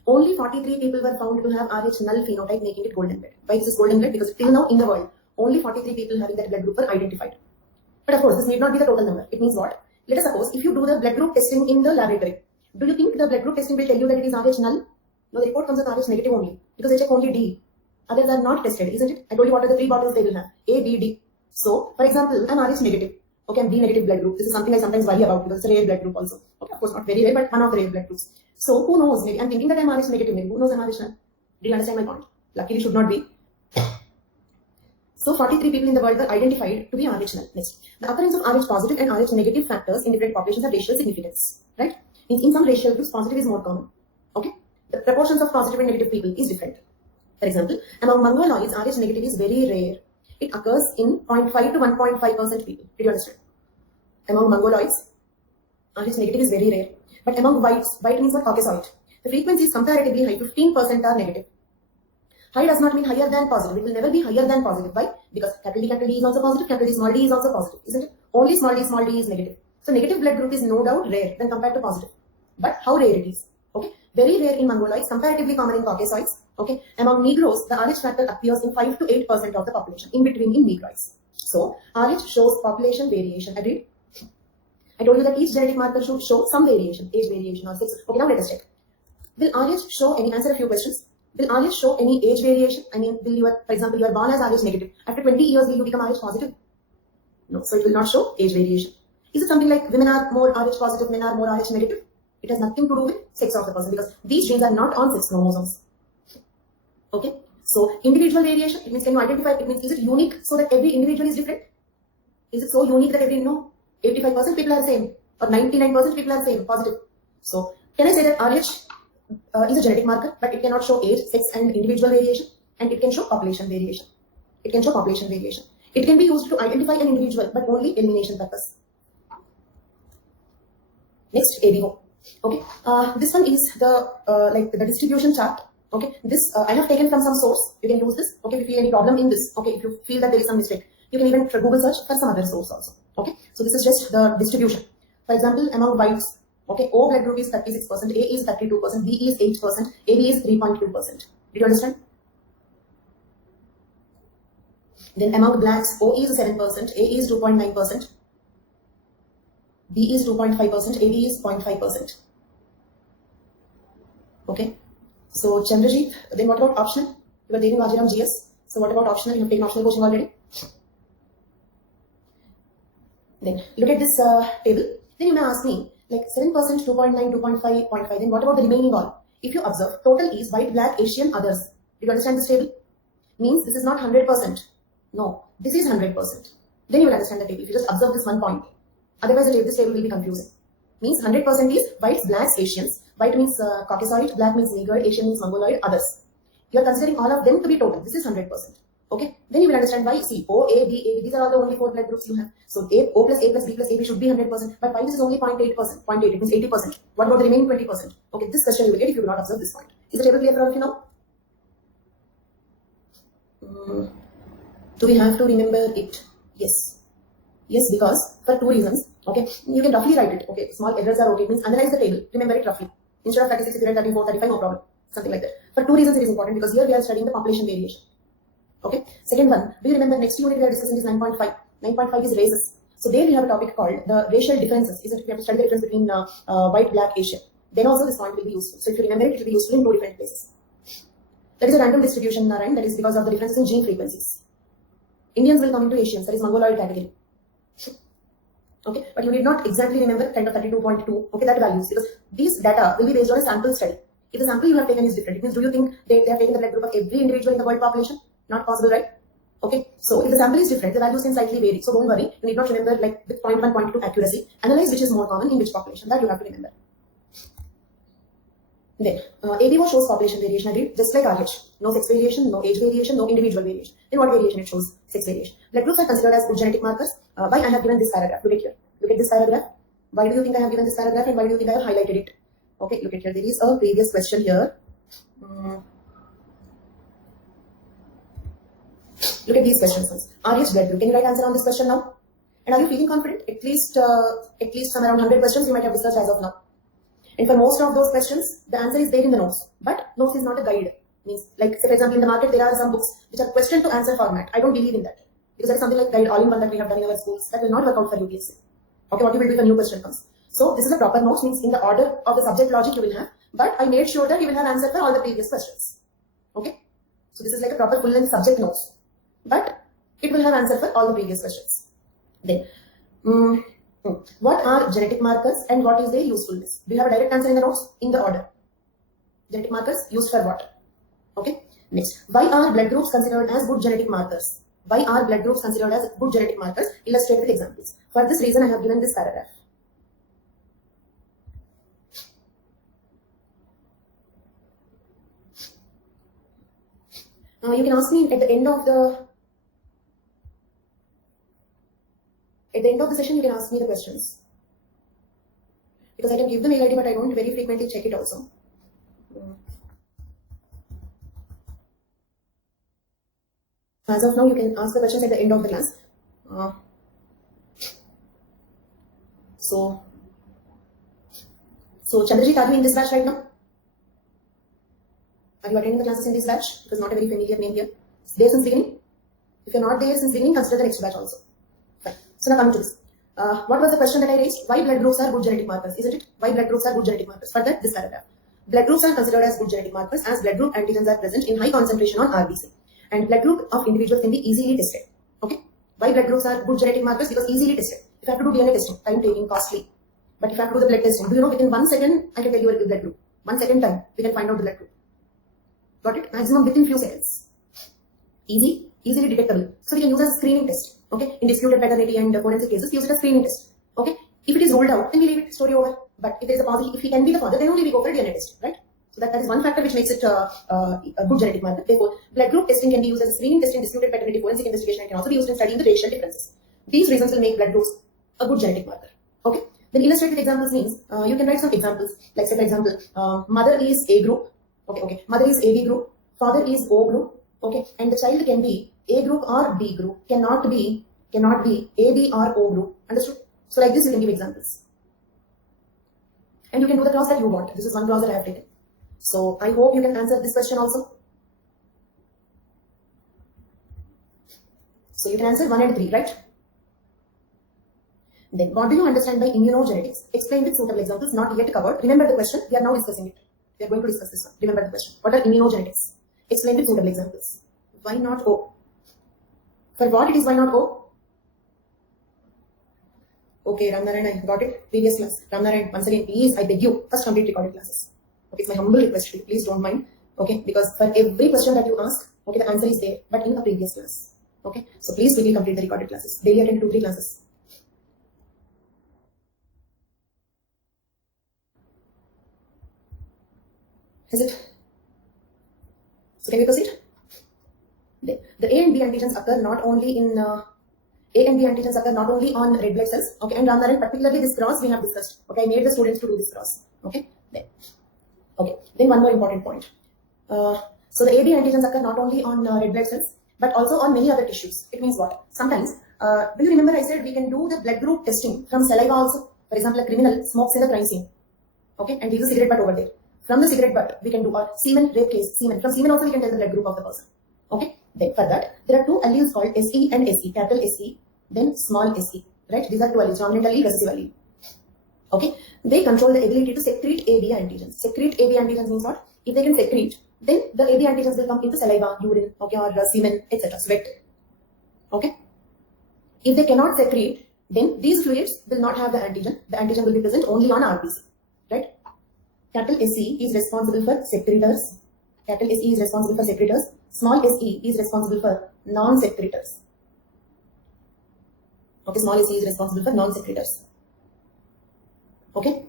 Only 43 people were found to have RH null phenotype, making it golden blood. Why this is golden blood? Because till now in the world, only 43 people having that blood group were identified. But of course, this need not be the total number. It means what? Let us suppose if you do the blood group testing in the laboratory, do you think the blood group testing will tell you that it is RH null? No, the report comes with RH negative only, because they check only D. Others are not tested, isn't it? I told you what are the 3 bottles they will have, A, B, D. So, for example, I'm RH negative. Okay, I'm B negative blood group. This is something I sometimes worry about because it's a rare blood group also. Okay, of course not very rare, but one of the rare blood groups. So, who knows? Maybe I'm thinking that I'm RH negative. Maybe who knows I'm RH null? Do you understand my point? Luckily, should not be. So, 43 people in the world were identified to be RH null. Next, the occurrence of RH positive and RH negative factors in different populations have racial significance. Right? In some racial groups, positive is more common. Okay, the proportions of positive and negative people is different. For example, among Mongoloids, RH negative is very rare. It occurs in 0.5 to 1.5% people. Did you understand? Among Mongoloids, RH negative is very rare. But among whites, white means what? Caucasoid. The frequency is comparatively high, 15% are negative. High does not mean higher than positive. It will never be higher than positive. Why? Because capital D is also positive, capital D small d is also positive, isn't it? Only small d is negative. So negative blood group is no doubt rare when compared to positive. But how rare it is? Okay, very rare in Mongoloids, comparatively common in Caucasoids. Okay, among Negroes, the RH factor appears in 5 to 8% of the population, in between in Negroids. So RH shows population variation. Agreed? I told you that each genetic marker should show some variation, age variation or sex. Okay, now let us check. Will RH show any, answer a few questions. Will RH show any age variation? I mean, will you, for example, you are born as RH negative. After 20 years, will you become RH positive? No, so it will not show age variation. Is it something like women are more RH positive, men are more RH negative? It has nothing to do with sex of the person because these genes are not on sex chromosomes. Okay, so individual variation, it means can you identify, it means is it unique so that every individual is different? Is it so unique that every, no, 85% people are the same or 99% people are the same, positive. So can I say that RH is a genetic marker, but it cannot show age, sex and individual variation, and it can show population variation. It can show population variation. It can be used to identify an individual, but only elimination purpose. Next, ABO. Okay, this one is the like the distribution chart. Okay, this I have taken from some source. You can use this. Okay, if you feel any problem in this. Okay, if you feel that there is some mistake, you can even Google search for some other source also. Okay, so this is just the distribution. For example, among whites, okay, O blood group is 36%, A is 32%, B is 8%, AB is 3.2%. Did you understand? Then among blacks, O is 7%, A is 2.9%, B is 2.5%, AB is 0.5%. Okay, so Chandrajeet, then what about optional? You are taking Rajaram GS. So what about optional? You have taken optional coaching already. Then look at this table. Then you may ask me, like 7%, 2.9, 2.5, 0.5. Then what about the remaining all? If you observe, total is white, black, Asian, others. Do you understand this table? Means this is not 100%. No, this is 100%. Then you will understand the table. If you just observe this one point. Otherwise, this table will be confusing. Means 100% is whites, blacks, Asians. White means Caucasoid, black means Negroid, Asian means Mongoloid, others. You are considering all of them to be total. This is 100%. Okay. Then you will understand why. See, O, A, B, A, B. These are all the only 4 blood groups you have. So O plus A plus B plus AB should be 100%. But why this is only 0.8%? 0.8. It means 80%. What about the remaining 20%? Okay. This question you will get if you will not observe this point. Is the table clear for all of you now? Do we have to remember it? Yes. Yes, because for 2 reasons. Okay, you can roughly write it. Okay, small errors are okay. It means analyze the table, remember it roughly. Instead of 36, if you write 34, 35, no problem. Something like that. For 2 reasons it is important because here we are studying the population variation. Okay, second one, do you remember next unit we are discussing is 9.5. 9.5 is races. So there we have a topic called the racial differences. Isn't it? We have to study the difference between white, black, Asian. Then also this point will be useful. So if you remember it, it will be useful in 2 different places. That is a random distribution, Narayan. That is because of the differences in gene frequencies. Indians will come into Asians. That is Mongoloid category. Okay, but you need not exactly remember kind of 32.2, okay, that values, because these data will be based on a sample study. If the sample you have taken is different, it means do you think they have taken the blood group of every individual in the world population? Not possible, right? Okay, so if the sample is different, the values can slightly vary. So don't worry, you need not remember like with 0.1, 0.2 accuracy. Analyze which is more common in which population, that you have to remember. Then, ABO shows population variation, agreed? Just like RH. No sex variation, no age variation, no individual variation. Then what variation it shows? Sex variation. Blood groups are considered as good genetic markers. Why I have given this paragraph? Look at here. Look at this paragraph. Why do you think I have given this paragraph and why do you think I have highlighted it? Okay, look at here. There is a previous question here. Look at these questions first. RH blood group. Can you write answer on this question now? And are you feeling confident? At least some around 100 questions you might have discussed as of now. And for most of those questions, the answer is there in the notes. But notes is not a guide. Means, like, say, for example, in the market, there are some books which are question to answer format. I don't believe in that. Because that is something like guide all-in-one that we have done in our schools. That will not work out for UPSC. Okay, what you will do if a new question comes. So, this is a proper notes, means in the order of the subject logic you will have. But I made sure that you will have answer for all the previous questions. Okay. So, this is like a proper full-length subject notes. But it will have answer for all the previous questions. Then, what are genetic markers and what is their usefulness? Do you have a direct answer in the notes? In the order. Genetic markers used for what? Okay. Next, why are blood groups considered as good genetic markers? Why are blood groups considered as good genetic markers? Illustrate with examples. For this reason, I have given this paragraph. You can ask me at the end of the session, you can ask me the questions. Because I can give the mail ID, but I don't very frequently check it also. As of now, you can ask the questions at the end of the class. So Chandrajit, are you in this batch right now? Are you attending the classes in this batch? Because not a very familiar name here. There since beginning? If you're not there since beginning, consider the next batch also. Fine. So now coming to this. What was the question that I raised? Why blood groups are good genetic markers, isn't it? Why blood groups are good genetic markers? For that, this paragraph. Blood groups are considered as good genetic markers as blood group antigens are present in high concentration on RBC. And blood group of individuals can be easily tested. Okay? Why blood groups are good genetic markers? Because easily tested. If I have to do DNA testing, time taking, costly. But if I have to do the blood testing, do you know within 1 second, I can tell you your blood group. 1 second time, we can find out the blood group. Got it? Maximum within few seconds. Easily detectable. So we can use as a screening test. Okay? In disputed paternity and forensic cases, use it as screening test. Okay? If it is ruled out, then we leave it, story over. But if there is a positive, if he can be the father, then only we go for DNA test, right? So that is one factor which makes it a good genetic marker. Therefore, blood group testing can be used as a screening test in disputed paternity forensic investigation and can also be used in studying the racial differences. These reasons will make blood groups a good genetic marker. Okay? Then illustrate with examples means you can write some examples. Like say for example, mother is A group. Okay. Mother is AB group. Father is O group. Okay. And the child can be A group or B group. Cannot be AB or O group. Understood? So like this you can give examples. And you can do the clause that you want. This is one clause that I have taken. So I hope you can answer this question also. So you can answer 1 and 3, right? Then what do you understand by immunogenetics? Explain with suitable examples not yet covered. Remember the question. We are now discussing it. We are going to discuss this one. Remember the question. What are immunogenetics? Explain with suitable examples. Why not O? For what it is why not O? Okay, Ramnarayan, I got it. Previous class. Ramnarayan, once again, please, I beg you, first complete recorded classes. Okay, it's my humble request to you. Please don't mind. Okay, because for every question that you ask, okay, the answer is there, but in a previous class. Okay, so please quickly complete the recorded classes. Daily attend 2-3 classes. Is it? So can we proceed? The A and B antigens occur not only in A and B antigens occur not only on red blood cells. Okay, and Ramnarayan, particularly this cross we have discussed. Okay, I made the students to do this cross. Okay, then. Okay, then one more important point. So the AB antigens occur not only on red blood cells, but also on many other tissues. It means what? Sometimes, do you remember I said we can do the blood group testing from saliva also? For example, a criminal smokes in the crime scene. Okay, and leaves a cigarette butt over there. From the cigarette butt, we can do our semen, rape case, semen. From semen also we can tell the blood group of the person. Okay, then for that, there are 2 alleles called SE and SE, capital SE, then small se. Right, these are 2 alleles, dominant allele, recessive allele. Okay, they control the ability to secrete AB antigens. Secrete AB antigens means what? If they can secrete, then the AB antigens will come into saliva, urine, okay, or semen, etc., sweat. Okay, if they cannot secrete, then these fluids will not have the antigen. The antigen will be present only on RBC. Right? Capital SE is responsible for secretors. Capital SE is responsible for secretors. Small se is responsible for non-secretors. Okay, small se is responsible for non-secretors. Okay.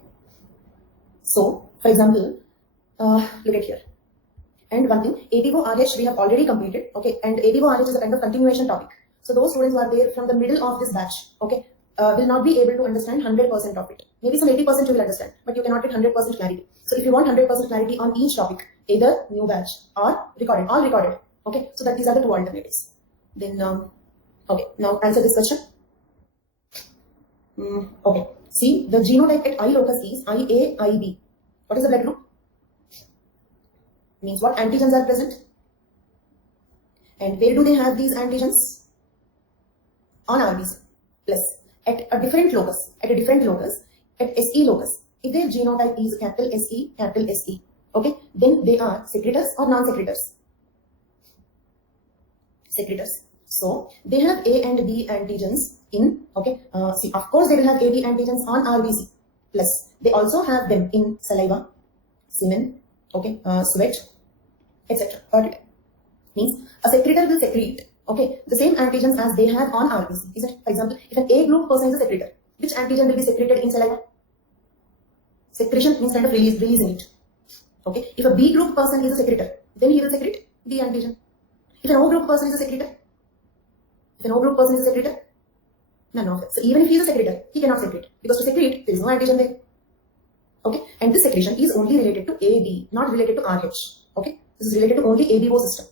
So, for example, look at here. And one thing, ABO-RH we have already completed. Okay, and ABO-RH is a kind of continuation topic. So those students who are there from the middle of this batch, okay, will not be able to understand 100% of it. Maybe some 80% you will understand, but you cannot get 100% clarity. So if you want 100% clarity on each topic, either new batch or recorded, all recorded. Okay, so that these are the 2 alternatives. Then, okay, now answer this question. Okay, see, the genotype at I locus is IA, IB. What is the blood group? Means what antigens are present? And where do they have these antigens? On RBC. Plus, at a different locus, at SE locus, if their genotype is capital SE, okay, then they are secretors or non-secretors? Secretors. So, they have A and B antigens in, okay, see, of course they will have AB antigens on RBC, plus they also have them in saliva, semen, okay, sweat, etc. Got it? Means a secretor will secrete, okay, the same antigens as they have on RBC. Is it? For example, if an A group person is a secretor, which antigen will be secreted in saliva? Secretion means kind of releasing it. Okay. If a B group person is a secretor, then he will secrete B antigen. If an O group person is a secretor, none of it. So even if he is a secretor, he cannot secrete, because to secrete there is no antigen there. Okay. And this secretion is only related to AB, not related to RH. Okay. This is related to only ABO system.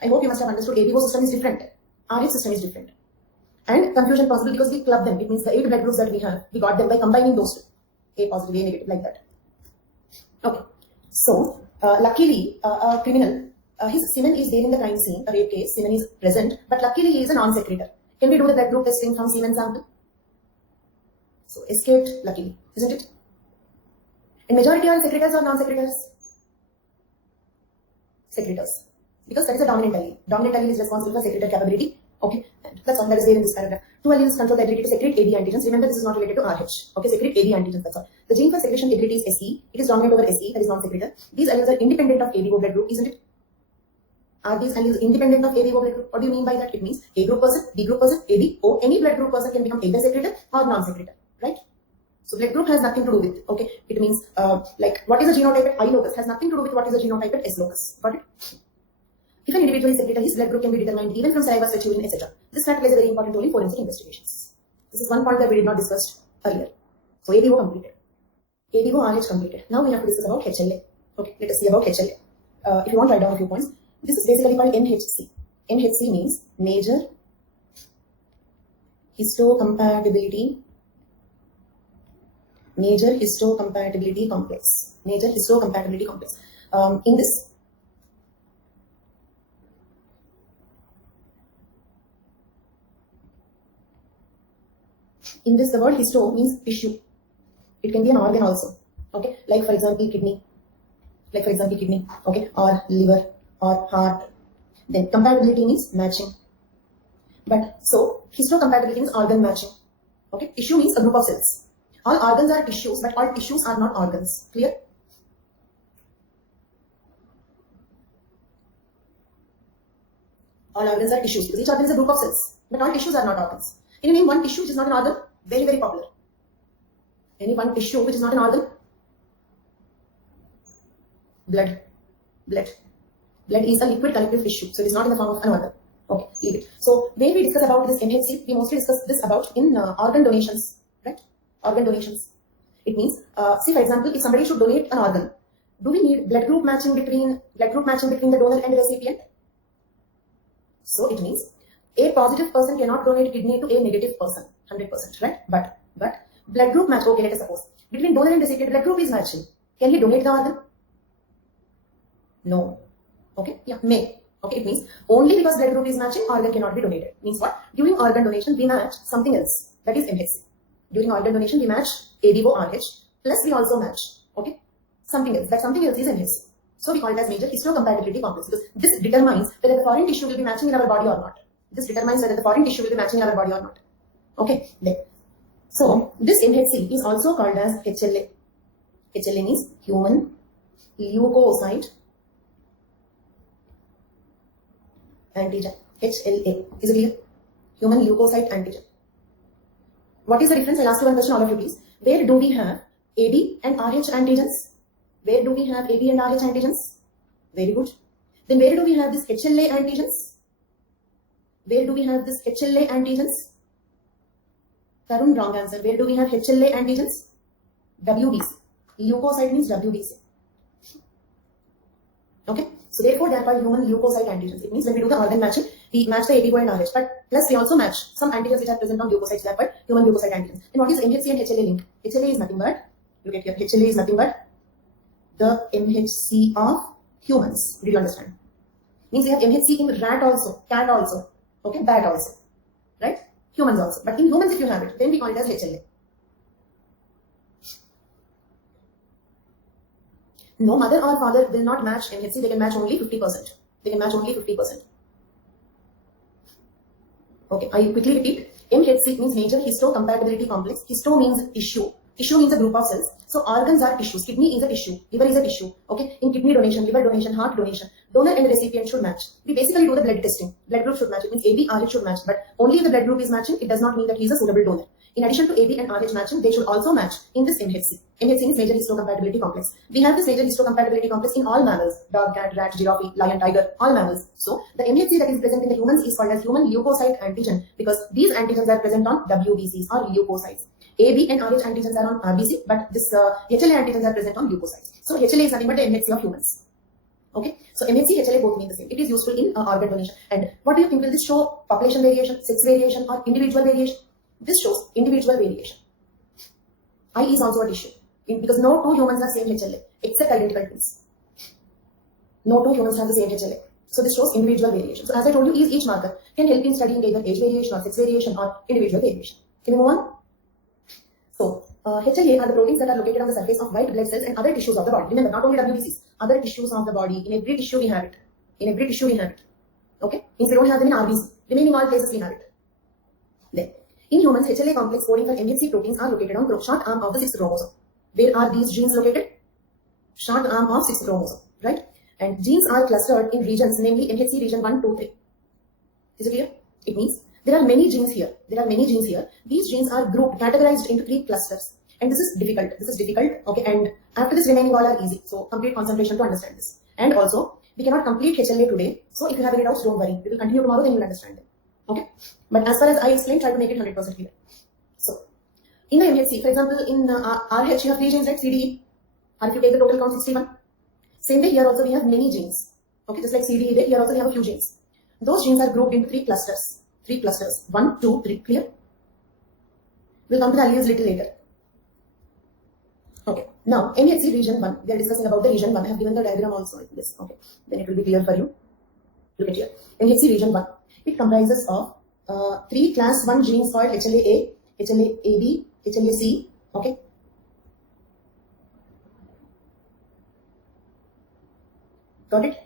I hope you must have understood ABO system is different. RH system is different. And confusion possible because we club them. It means the 8 blood groups that we have, we got them by combining those two. A positive, A negative, like that. Okay. So, luckily, a criminal, his semen is there in the crime scene, a rape case, semen is present, but luckily he is a non-secretor. Can we do the blood group testing from semen sample? So, escaped, luckily, isn't it? And majority are secretors or non-secretors? Secretors. Because that is a dominant allele. Dominant allele is responsible for secretor capability. Okay, and that's all that is there in this paragraph. Two alleles control the ability to secrete AB antigens. Remember, this is not related to RH. Okay, secrete AB antigens, that's all. The gene for secretion ability is SE. It is dominant over SE, that is non-secretor. These alleles are independent of ABO blood group, isn't it? Are these alleles independent of ABO blood group? What do you mean by that? It means A group person, B group person, AB, O, any blood group person can become either secretor or non-secretor, right? So blood group has nothing to do with, okay, it means like what is a genotype at I locus has nothing to do with what is a genotype at S locus. Got it? If an individual is secretor, his blood group can be determined even from saliva, sweat, urine, etc. This fact plays a very important role in forensic investigations. This is one point that we did not discuss earlier. So ABO completed. ABO RH completed. Now we have to discuss about HLA. Okay, let us see about HLA. If you want to write down a few points, this is basically called MHC. MHC means major histocompatibility. Major histocompatibility complex. Major histocompatibility complex. In this, the word histo means tissue. It can be an organ also. Okay, like for example kidney. Okay, or liver or heart. Then compatibility means matching. But so histocompatibility means organ matching. Okay, tissue means a group of cells. All organs are tissues, but all tissues are not organs. Clear? All organs are tissues because each organ is a group of cells, but all tissues are not organs. Can you name one tissue which is not an organ? Very, very popular. Any one tissue which is not an organ? Blood. Blood is a liquid connective tissue, so it is not in the form of an organ. Okay, leave it. So when we discuss about this MHC, we mostly discuss this about in organ donations, right? Organ donations. It means, see for example, if somebody should donate an organ, do we need blood group matching between the donor and the recipient? So it means a positive person cannot donate kidney to a negative person, 100%, right? But blood group match. Okay, let us suppose between donor and recipient, blood group is matching. Can he donate the organ? No. Okay, yeah, may. Okay, it means only because blood group is matching, organ cannot be donated. Means what? During organ donation, we match something else. That is MHC. During organ donation, we match ABO RH, plus we also match, okay, something else. That something else is MHC. So we call it as major histocompatibility complex because this determines whether the foreign tissue will be matching in our body or not. This determines whether the foreign tissue will be matching in our body or not. Okay, then. So this MHC is also called as HLA. HLA means human leukocyte antigen. HLA. Is it clear? Human leukocyte antigen. What is the difference? I'll ask you one question, all of you please. Where do we have AB and RH antigens? Where do we have AB and RH antigens? Very good. Then where do we have this HLA antigens? Where do we have this HLA antigens? Tarun, wrong answer. Where do we have HLA antigens? WBC. Leukocyte means WBC. Okay. So therefore, they are called human leukocyte antigens. It means when we do the organ matching, we match the ABO and RH, but plus we also match some antigens which are present on leukocytes. They are called human leukocyte antigens. Then what is MHC and HLA link? HLA is nothing but, look at here, HLA is nothing but the MHC of humans. Did you understand? Means we have MHC in rat also, cat also, okay, bat also, right? Humans also. But in humans, if you have it, then we call it as HLA. No mother or father will not match MHC. They can match only 50%. They can match only 50%. Okay, I quickly repeat. MHC means major histocompatibility complex. Histo means tissue. Tissue means a group of cells. So organs are tissues. Kidney is a tissue. Liver is a tissue. Okay, in kidney donation, liver donation, heart donation, donor and the recipient should match. We basically do the blood testing. Blood group should match. It means AB, RH should match. But only if the blood group is matching, it does not mean that he is a suitable donor. In addition to AB and RH matching, they should also match in this MHC. MHC is major histocompatibility complex. We have this major histocompatibility complex in all mammals: dog, cat, rat, giraffe, lion, tiger, all mammals. So the MHC that is present in the humans is called as human leukocyte antigen because these antigens are present on WBCs or leukocytes. AB and RH antigens are on RBC, but this HLA antigens are present on leukocytes. So HLA is nothing but the MHC of humans. Okay, so MHC, HLA both mean the same. It is useful in organ donation. And what do you think? Will this show population variation, sex variation, or individual variation? This shows individual variation. Eye is also a tissue because no two humans have same HLA except identical twins. No two humans have the same HLA. So this shows individual variation. So as I told you, each marker can help in studying either age variation or sex variation or individual variation. Can we move on? So HLA are the proteins that are located on the surface of white blood cells and other tissues of the body. Remember, not only WBCs, other tissues of the body. In every tissue we have it. In every tissue we have it. Okay? Means we don't have them in RBC. Remaining all places we have it. Then, in humans, HLA complex coding for MHC proteins are located on short arm of the 6th chromosome. Where are these genes located? Short arm of 6th chromosome, right? And genes are clustered in regions, namely MHC region 1, 2, 3. Is it clear? It means there are many genes here. There are many genes here. These genes are grouped, categorized into 3 clusters. And this is difficult. This is difficult. Okay. And after this, remaining all are easy. So complete concentration to understand this. And also, we cannot complete HLA today. So if you have any doubts, don't worry. We will continue tomorrow, then you will understand them. Okay. But as far as I explained, try to make it 100% clear. So, in the MHC, for example, in RH, you have 3 genes, right? CDE. Or if you take the total count, 61. Same way, here also we have many genes. Okay, just like CDE, here also we have a few genes. Those genes are grouped into 3 clusters. 3 clusters. 1, 2, 3. Clear? We'll come to the alleles little later. Okay. Now, MHC region 1. We are discussing about the region 1. I have given the diagram also in this. Okay. Then it will be clear for you. Look at here. MHC region 1. It comprises of 3 class 1 genes called HLA-A, HLA-AB, HLA-C. Okay. Got it?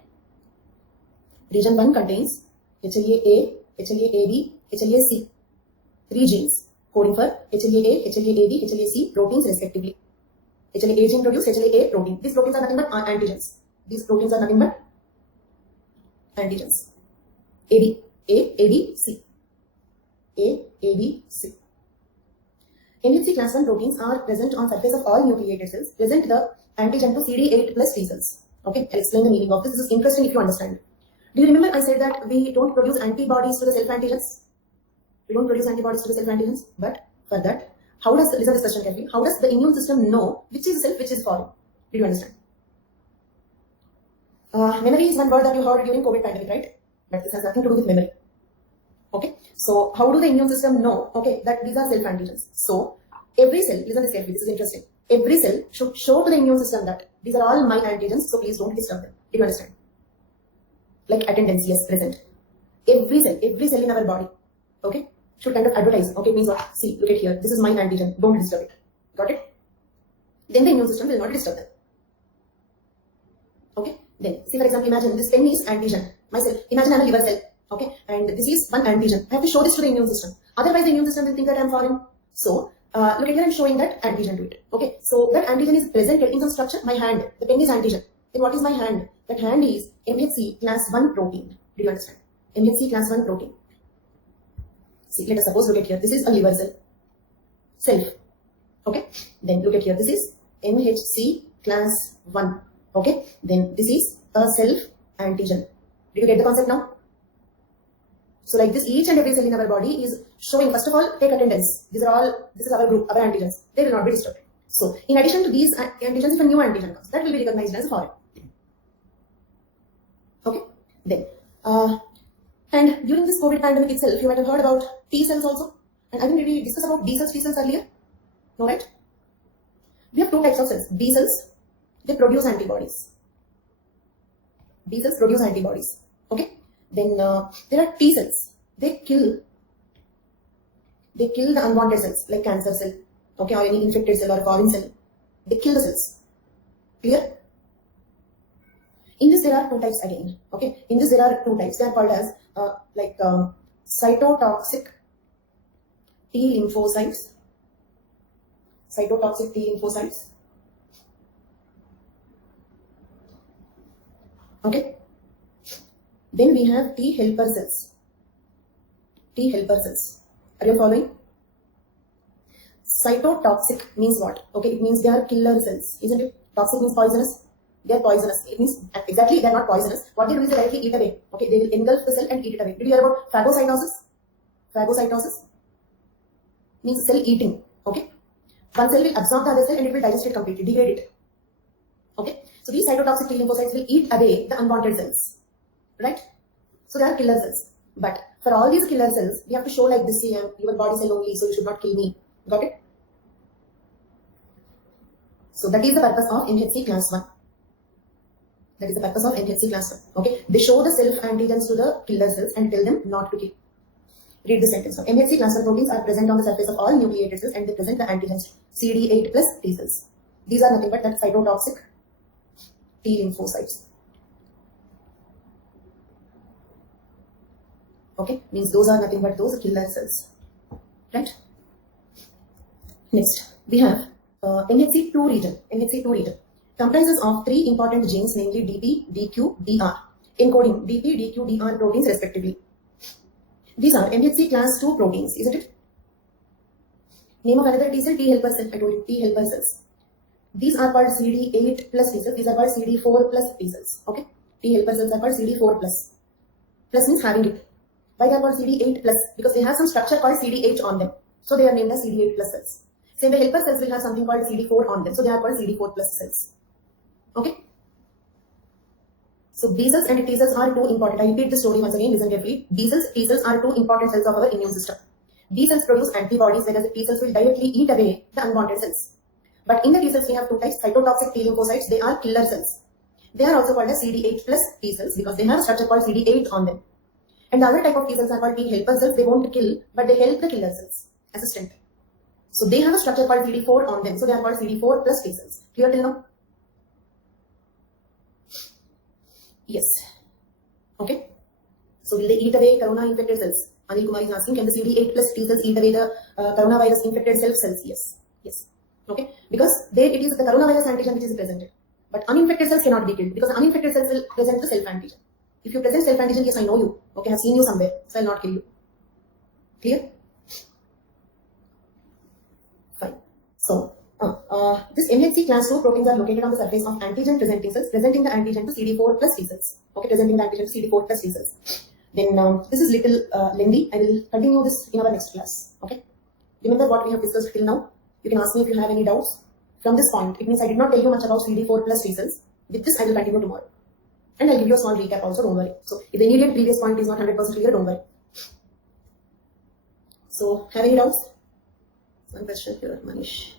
Region 1 contains HLA-A, HLA-AB, HLA-C. 3 genes coding for HLA-A, HLA-AB, HLA-C proteins respectively. HLA-A gene produce HLA-A protein. These proteins are nothing but antigens. These proteins are nothing but antigens. AB, A, AB, C. A, AB, C. MHC class 1 proteins are present on surface of all nucleated cells, present the antigen to CD8 plus T cells. Okay, I'll explain the meaning of this. This is interesting if you understand. Do you remember I said that we don't produce antibodies to the self antigens? We don't produce antibodies to the self antigens, but for that, how does, listen to this question carefully, how does the immune system know which is self, which is foreign? Did you understand? Memory is one word that you heard during COVID pandemic, right? But this has nothing to do with memory. Okay, so how do the immune system know, okay, that these are self antigens? So every cell, listen to this carefully, this is interesting. Every cell should show to the immune system that these are all my antigens, so please don't disturb them. Did you understand? Like attendance, yes, present. Every cell in our body, okay, should kind of advertise. Okay, means what? See, look at here. This is my antigen. Don't disturb it. Got it? Then the immune system will not disturb them. Okay. Then, see for example, imagine this pen is antigen. My cell. Imagine I'm a liver cell. Okay, and this is one antigen. I have to show this to the immune system. Otherwise, the immune system will think that I'm foreign. So, look at here. I'm showing that antigen to it. Okay. So that antigen is presented in some structure. My hand. The pen is antigen. Then what is my hand? That hand is MHC class 1 protein. Do you understand? MHC class 1 protein. See, let us suppose, look at here. This is a liver cell. Self. Okay. Then look at here. This is MHC class 1. Okay. Then this is a self antigen. Did you get the concept now? So like this, each and every cell in our body is showing, first of all, take attendance. These are all, this is our group, our antigens. They will not be disturbed. So in addition to these antigens, if a new antigen comes, that will be recognized as foreign. Okay. Then, and during this COVID pandemic itself, you might have heard about T cells also. And I think we discussed about B cells, T cells earlier. No, right? We have 2 types of cells. B cells, they produce antibodies. B cells produce antibodies. Okay. Then there are T cells. They kill the unwanted cells like cancer cell, okay, or any infected cell or a foreign cell. They kill the cells. Clear? In this there are 2 types again. Okay. In this there are 2 types. They are called as cytotoxic T lymphocytes. Cytotoxic T lymphocytes. Okay. Then we have T helper cells. T helper cells. Are you following? Cytotoxic means what? Okay, it means they are killer cells, isn't it? Toxic means poisonous. They are poisonous. It means exactly they are not poisonous. What they do is they directly eat away. Okay, they will engulf the cell and eat it away. Did you hear about phagocytosis? Phagocytosis means cell eating. Okay, one cell will absorb the other cell and it will digest it completely, degrade it. Okay, so these cytotoxic T lymphocytes will eat away the unwanted cells, right? So they are killer cells. But for all these killer cells, we have to show like this: your body cell only, so you should not kill me. Got it? So that is the purpose of MHC class 1. That is the purpose of MHC class 1. Okay, they show the self antigens to the killer cells and tell them not to kill. Read the sentence. So, MHC class 1 proteins are present on the surface of all nucleated cells and they present the antigens CD8 plus T cells. These are nothing but that cytotoxic T lymphocytes. Okay, means those are nothing but those killer cells. Right? Next, we have MHC2 region. MHC2 region comprises of 3 important genes, namely DP, DQ, DR, encoding DP, DQ, DR proteins respectively. These are MHC class 2 proteins, isn't it? Name of another T cell, T helper cell. I told you, T helper cells. These are called CD8 plus T cells. These are called CD4 plus T cells. Okay, T helper cells are called CD4 plus. Plus means having it. Why they are called CD8 plus? Because they have some structure called CD8 on them. So they are named as CD8 plus cells. Same way helper cells will have something called CD4 on them. So they are called CD4 plus cells. Okay. So B cells and T cells are 2 important. I repeat the story once again, listen carefully. B cells, T cells are 2 important cells of our immune system. B cells produce antibodies, whereas the T cells will directly eat away the unwanted cells. But in the T cells, we have 2 types, cytotoxic T lymphocytes. They are killer cells. They are also called as CD8 plus T cells because they have a structure called CD8 on them. And the other type of T cells are called T helper cells. They won't kill, but they help the killer cells, assistant. So they have a structure called CD4 on them. So they are called CD4 plus T cells. Clear till now? Yes. Okay. So will they eat away corona infected cells? Anil Kumar is asking, can the CD8 plus T cells eat away the coronavirus infected cells? Yes. Yes. Okay. Because there it is the coronavirus antigen which is presented. But uninfected cells cannot be killed because uninfected cells will present the self antigen. If you present self antigen, yes, I know you. Okay, I have seen you somewhere, so I'll not kill you. Clear? Fine. So, this MHC class 2 proteins are located on the surface of antigen presenting cells, presenting the antigen to CD4 plus T cells. Okay, presenting the antigen to CD4 plus T cells. Then this is little lengthy. I will continue this in our next class. Okay. Remember what we have discussed till now. You can ask me if you have any doubts from this point. It means I did not tell you much about CD4 plus T cells. With this, I will continue tomorrow. And I'll give you a small recap also, don't worry. So, if the immediate previous point is not 100% clear, don't worry. So, have any doubts? One question here, Manish.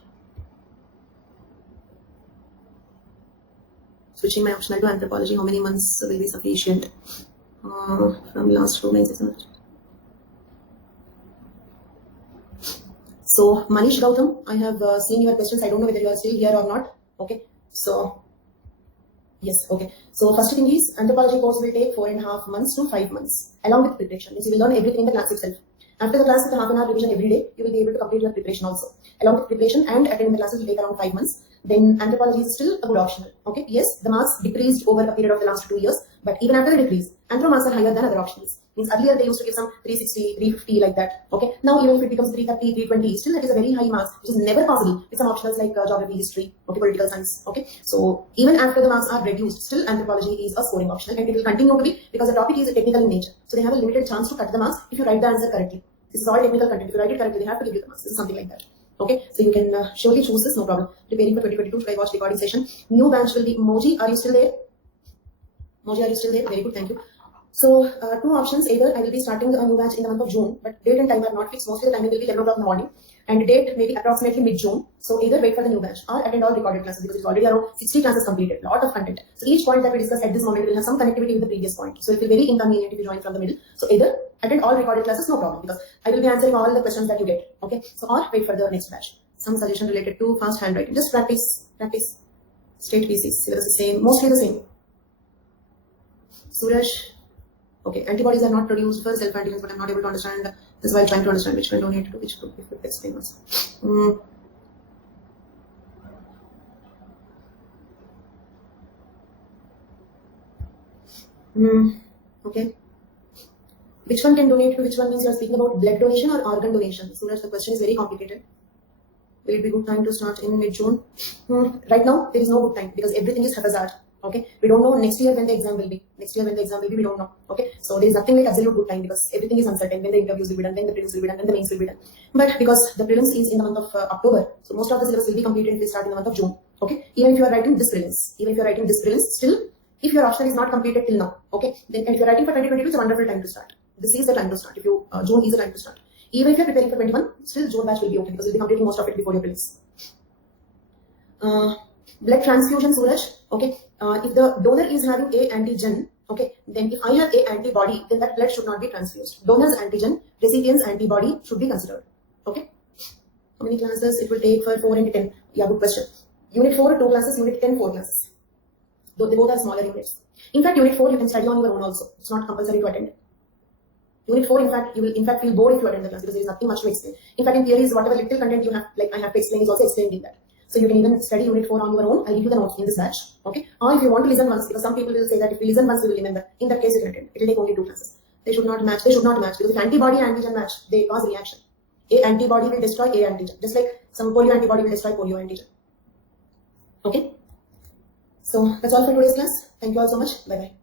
Switching my optional to anthropology, how many months will be sufficient? From last 4 months, isn't it? So, Manish Gautam, I have seen your questions. I don't know whether you are still here or not. Okay. So, yes, okay. So first thing is anthropology course will take 4.5 months to 5 months along with preparation. Means you will learn everything in the class itself. After the class with a half an hour revision every day, you will be able to complete your preparation also. Along with preparation and attending the classes will take around 5 months. Then anthropology is still a good optional. Okay, yes, the marks decreased over a period of the last 2 years, but even after the decrease, anthro marks are higher than other optionals. Means earlier they used to give some 360, 350 like that. Okay, now even if it becomes 330, 320, still that is a very high marks, which is never possible with some optionals like geography, history, okay, political science. Okay, so even after the marks are reduced, still anthropology is a scoring optional and it will continue to be because the topic is technical in nature. So they have a limited chance to cut the marks if you write the answer correctly. This is all technical content. If you write it correctly, they have to give you the marks. This is something like that. Okay, so you can surely choose this, no problem. Preparing for 2022, should I watch recording session? New batch will be Moji. Are you still there? Moji, are you still there? Very good, thank you. So, 2 options. Either I will be starting a new batch in the month of June, but date and time are not fixed. Mostly the timing will be 11 o'clock in the morning, and date maybe approximately mid-June. So, either wait for the new batch or attend all recorded classes because it's already around 60 classes completed. Lot of content. So, each point that we discuss at this moment will have some connectivity with the previous point. So, it will be very inconvenient if you join from the middle. So, either attend all recorded classes, no problem, because I will be answering all the questions that you get. Okay. So, or wait for the next batch. Some suggestion related to fast handwriting. Just practice. State PCs. Syllabus is same. Mostly the same. Suraj. Okay, antibodies are not produced for self-antigens, but I'm not able to understand. This is why I'm trying to understand which one donate to which group. If you could explain also. Okay. Which one can donate to which one means you are speaking about blood donation or organ donation. Suraj, the question is very complicated. Will it be good time to start in mid-June? Right now, there is no good time because everything is haphazard. Okay, we don't know next year when the exam will be. We don't know. Okay, so there is nothing like absolute good time because everything is uncertain. When the interviews will be done, when the prelims will be done, when the mains will be done. But because the prelims is in the month of October, so most of the syllabus will be completed if we start in the month of June. Okay, even if you are writing this prelims, still, if your option is not completed till now, okay, then if you're writing for 2022, it's a wonderful time to start. This is the time to start. If you June is the time to start. Even if you're preparing for 21, still June batch will be okay because you'll be completing most of it before your prelims. Blood transfusion, Suraj. Okay, if the donor is having A antigen, okay, then if I have A antibody, then that blood should not be transfused. Donor's antigen, recipient's antibody should be considered. Okay. How many classes it will take for 4 and 10? Yeah, good question. Unit 4, 2 classes. Unit 10, 4 classes. Though they both are smaller units. In fact, Unit 4 you can study on your own also. It's not compulsory to attend. Unit 4, in fact, you will feel bored if you attend the class because there is nothing much to explain. In fact, in theories, whatever little content you have, like I have to explain, is also explained in that. So you can even study Unit 4 on your own. I'll give you the notes in this batch. Okay. Or if you want to listen once, because some people will say that if we listen once, we will remember. In that case, you can attend. It will take only 2 classes. They should not match. Because if antibody and antigen match, they cause reaction. A antibody will destroy A antigen, just like some polio antibody will destroy polio antigen. Okay. So that's all for today's class. Thank you all so much. Bye bye.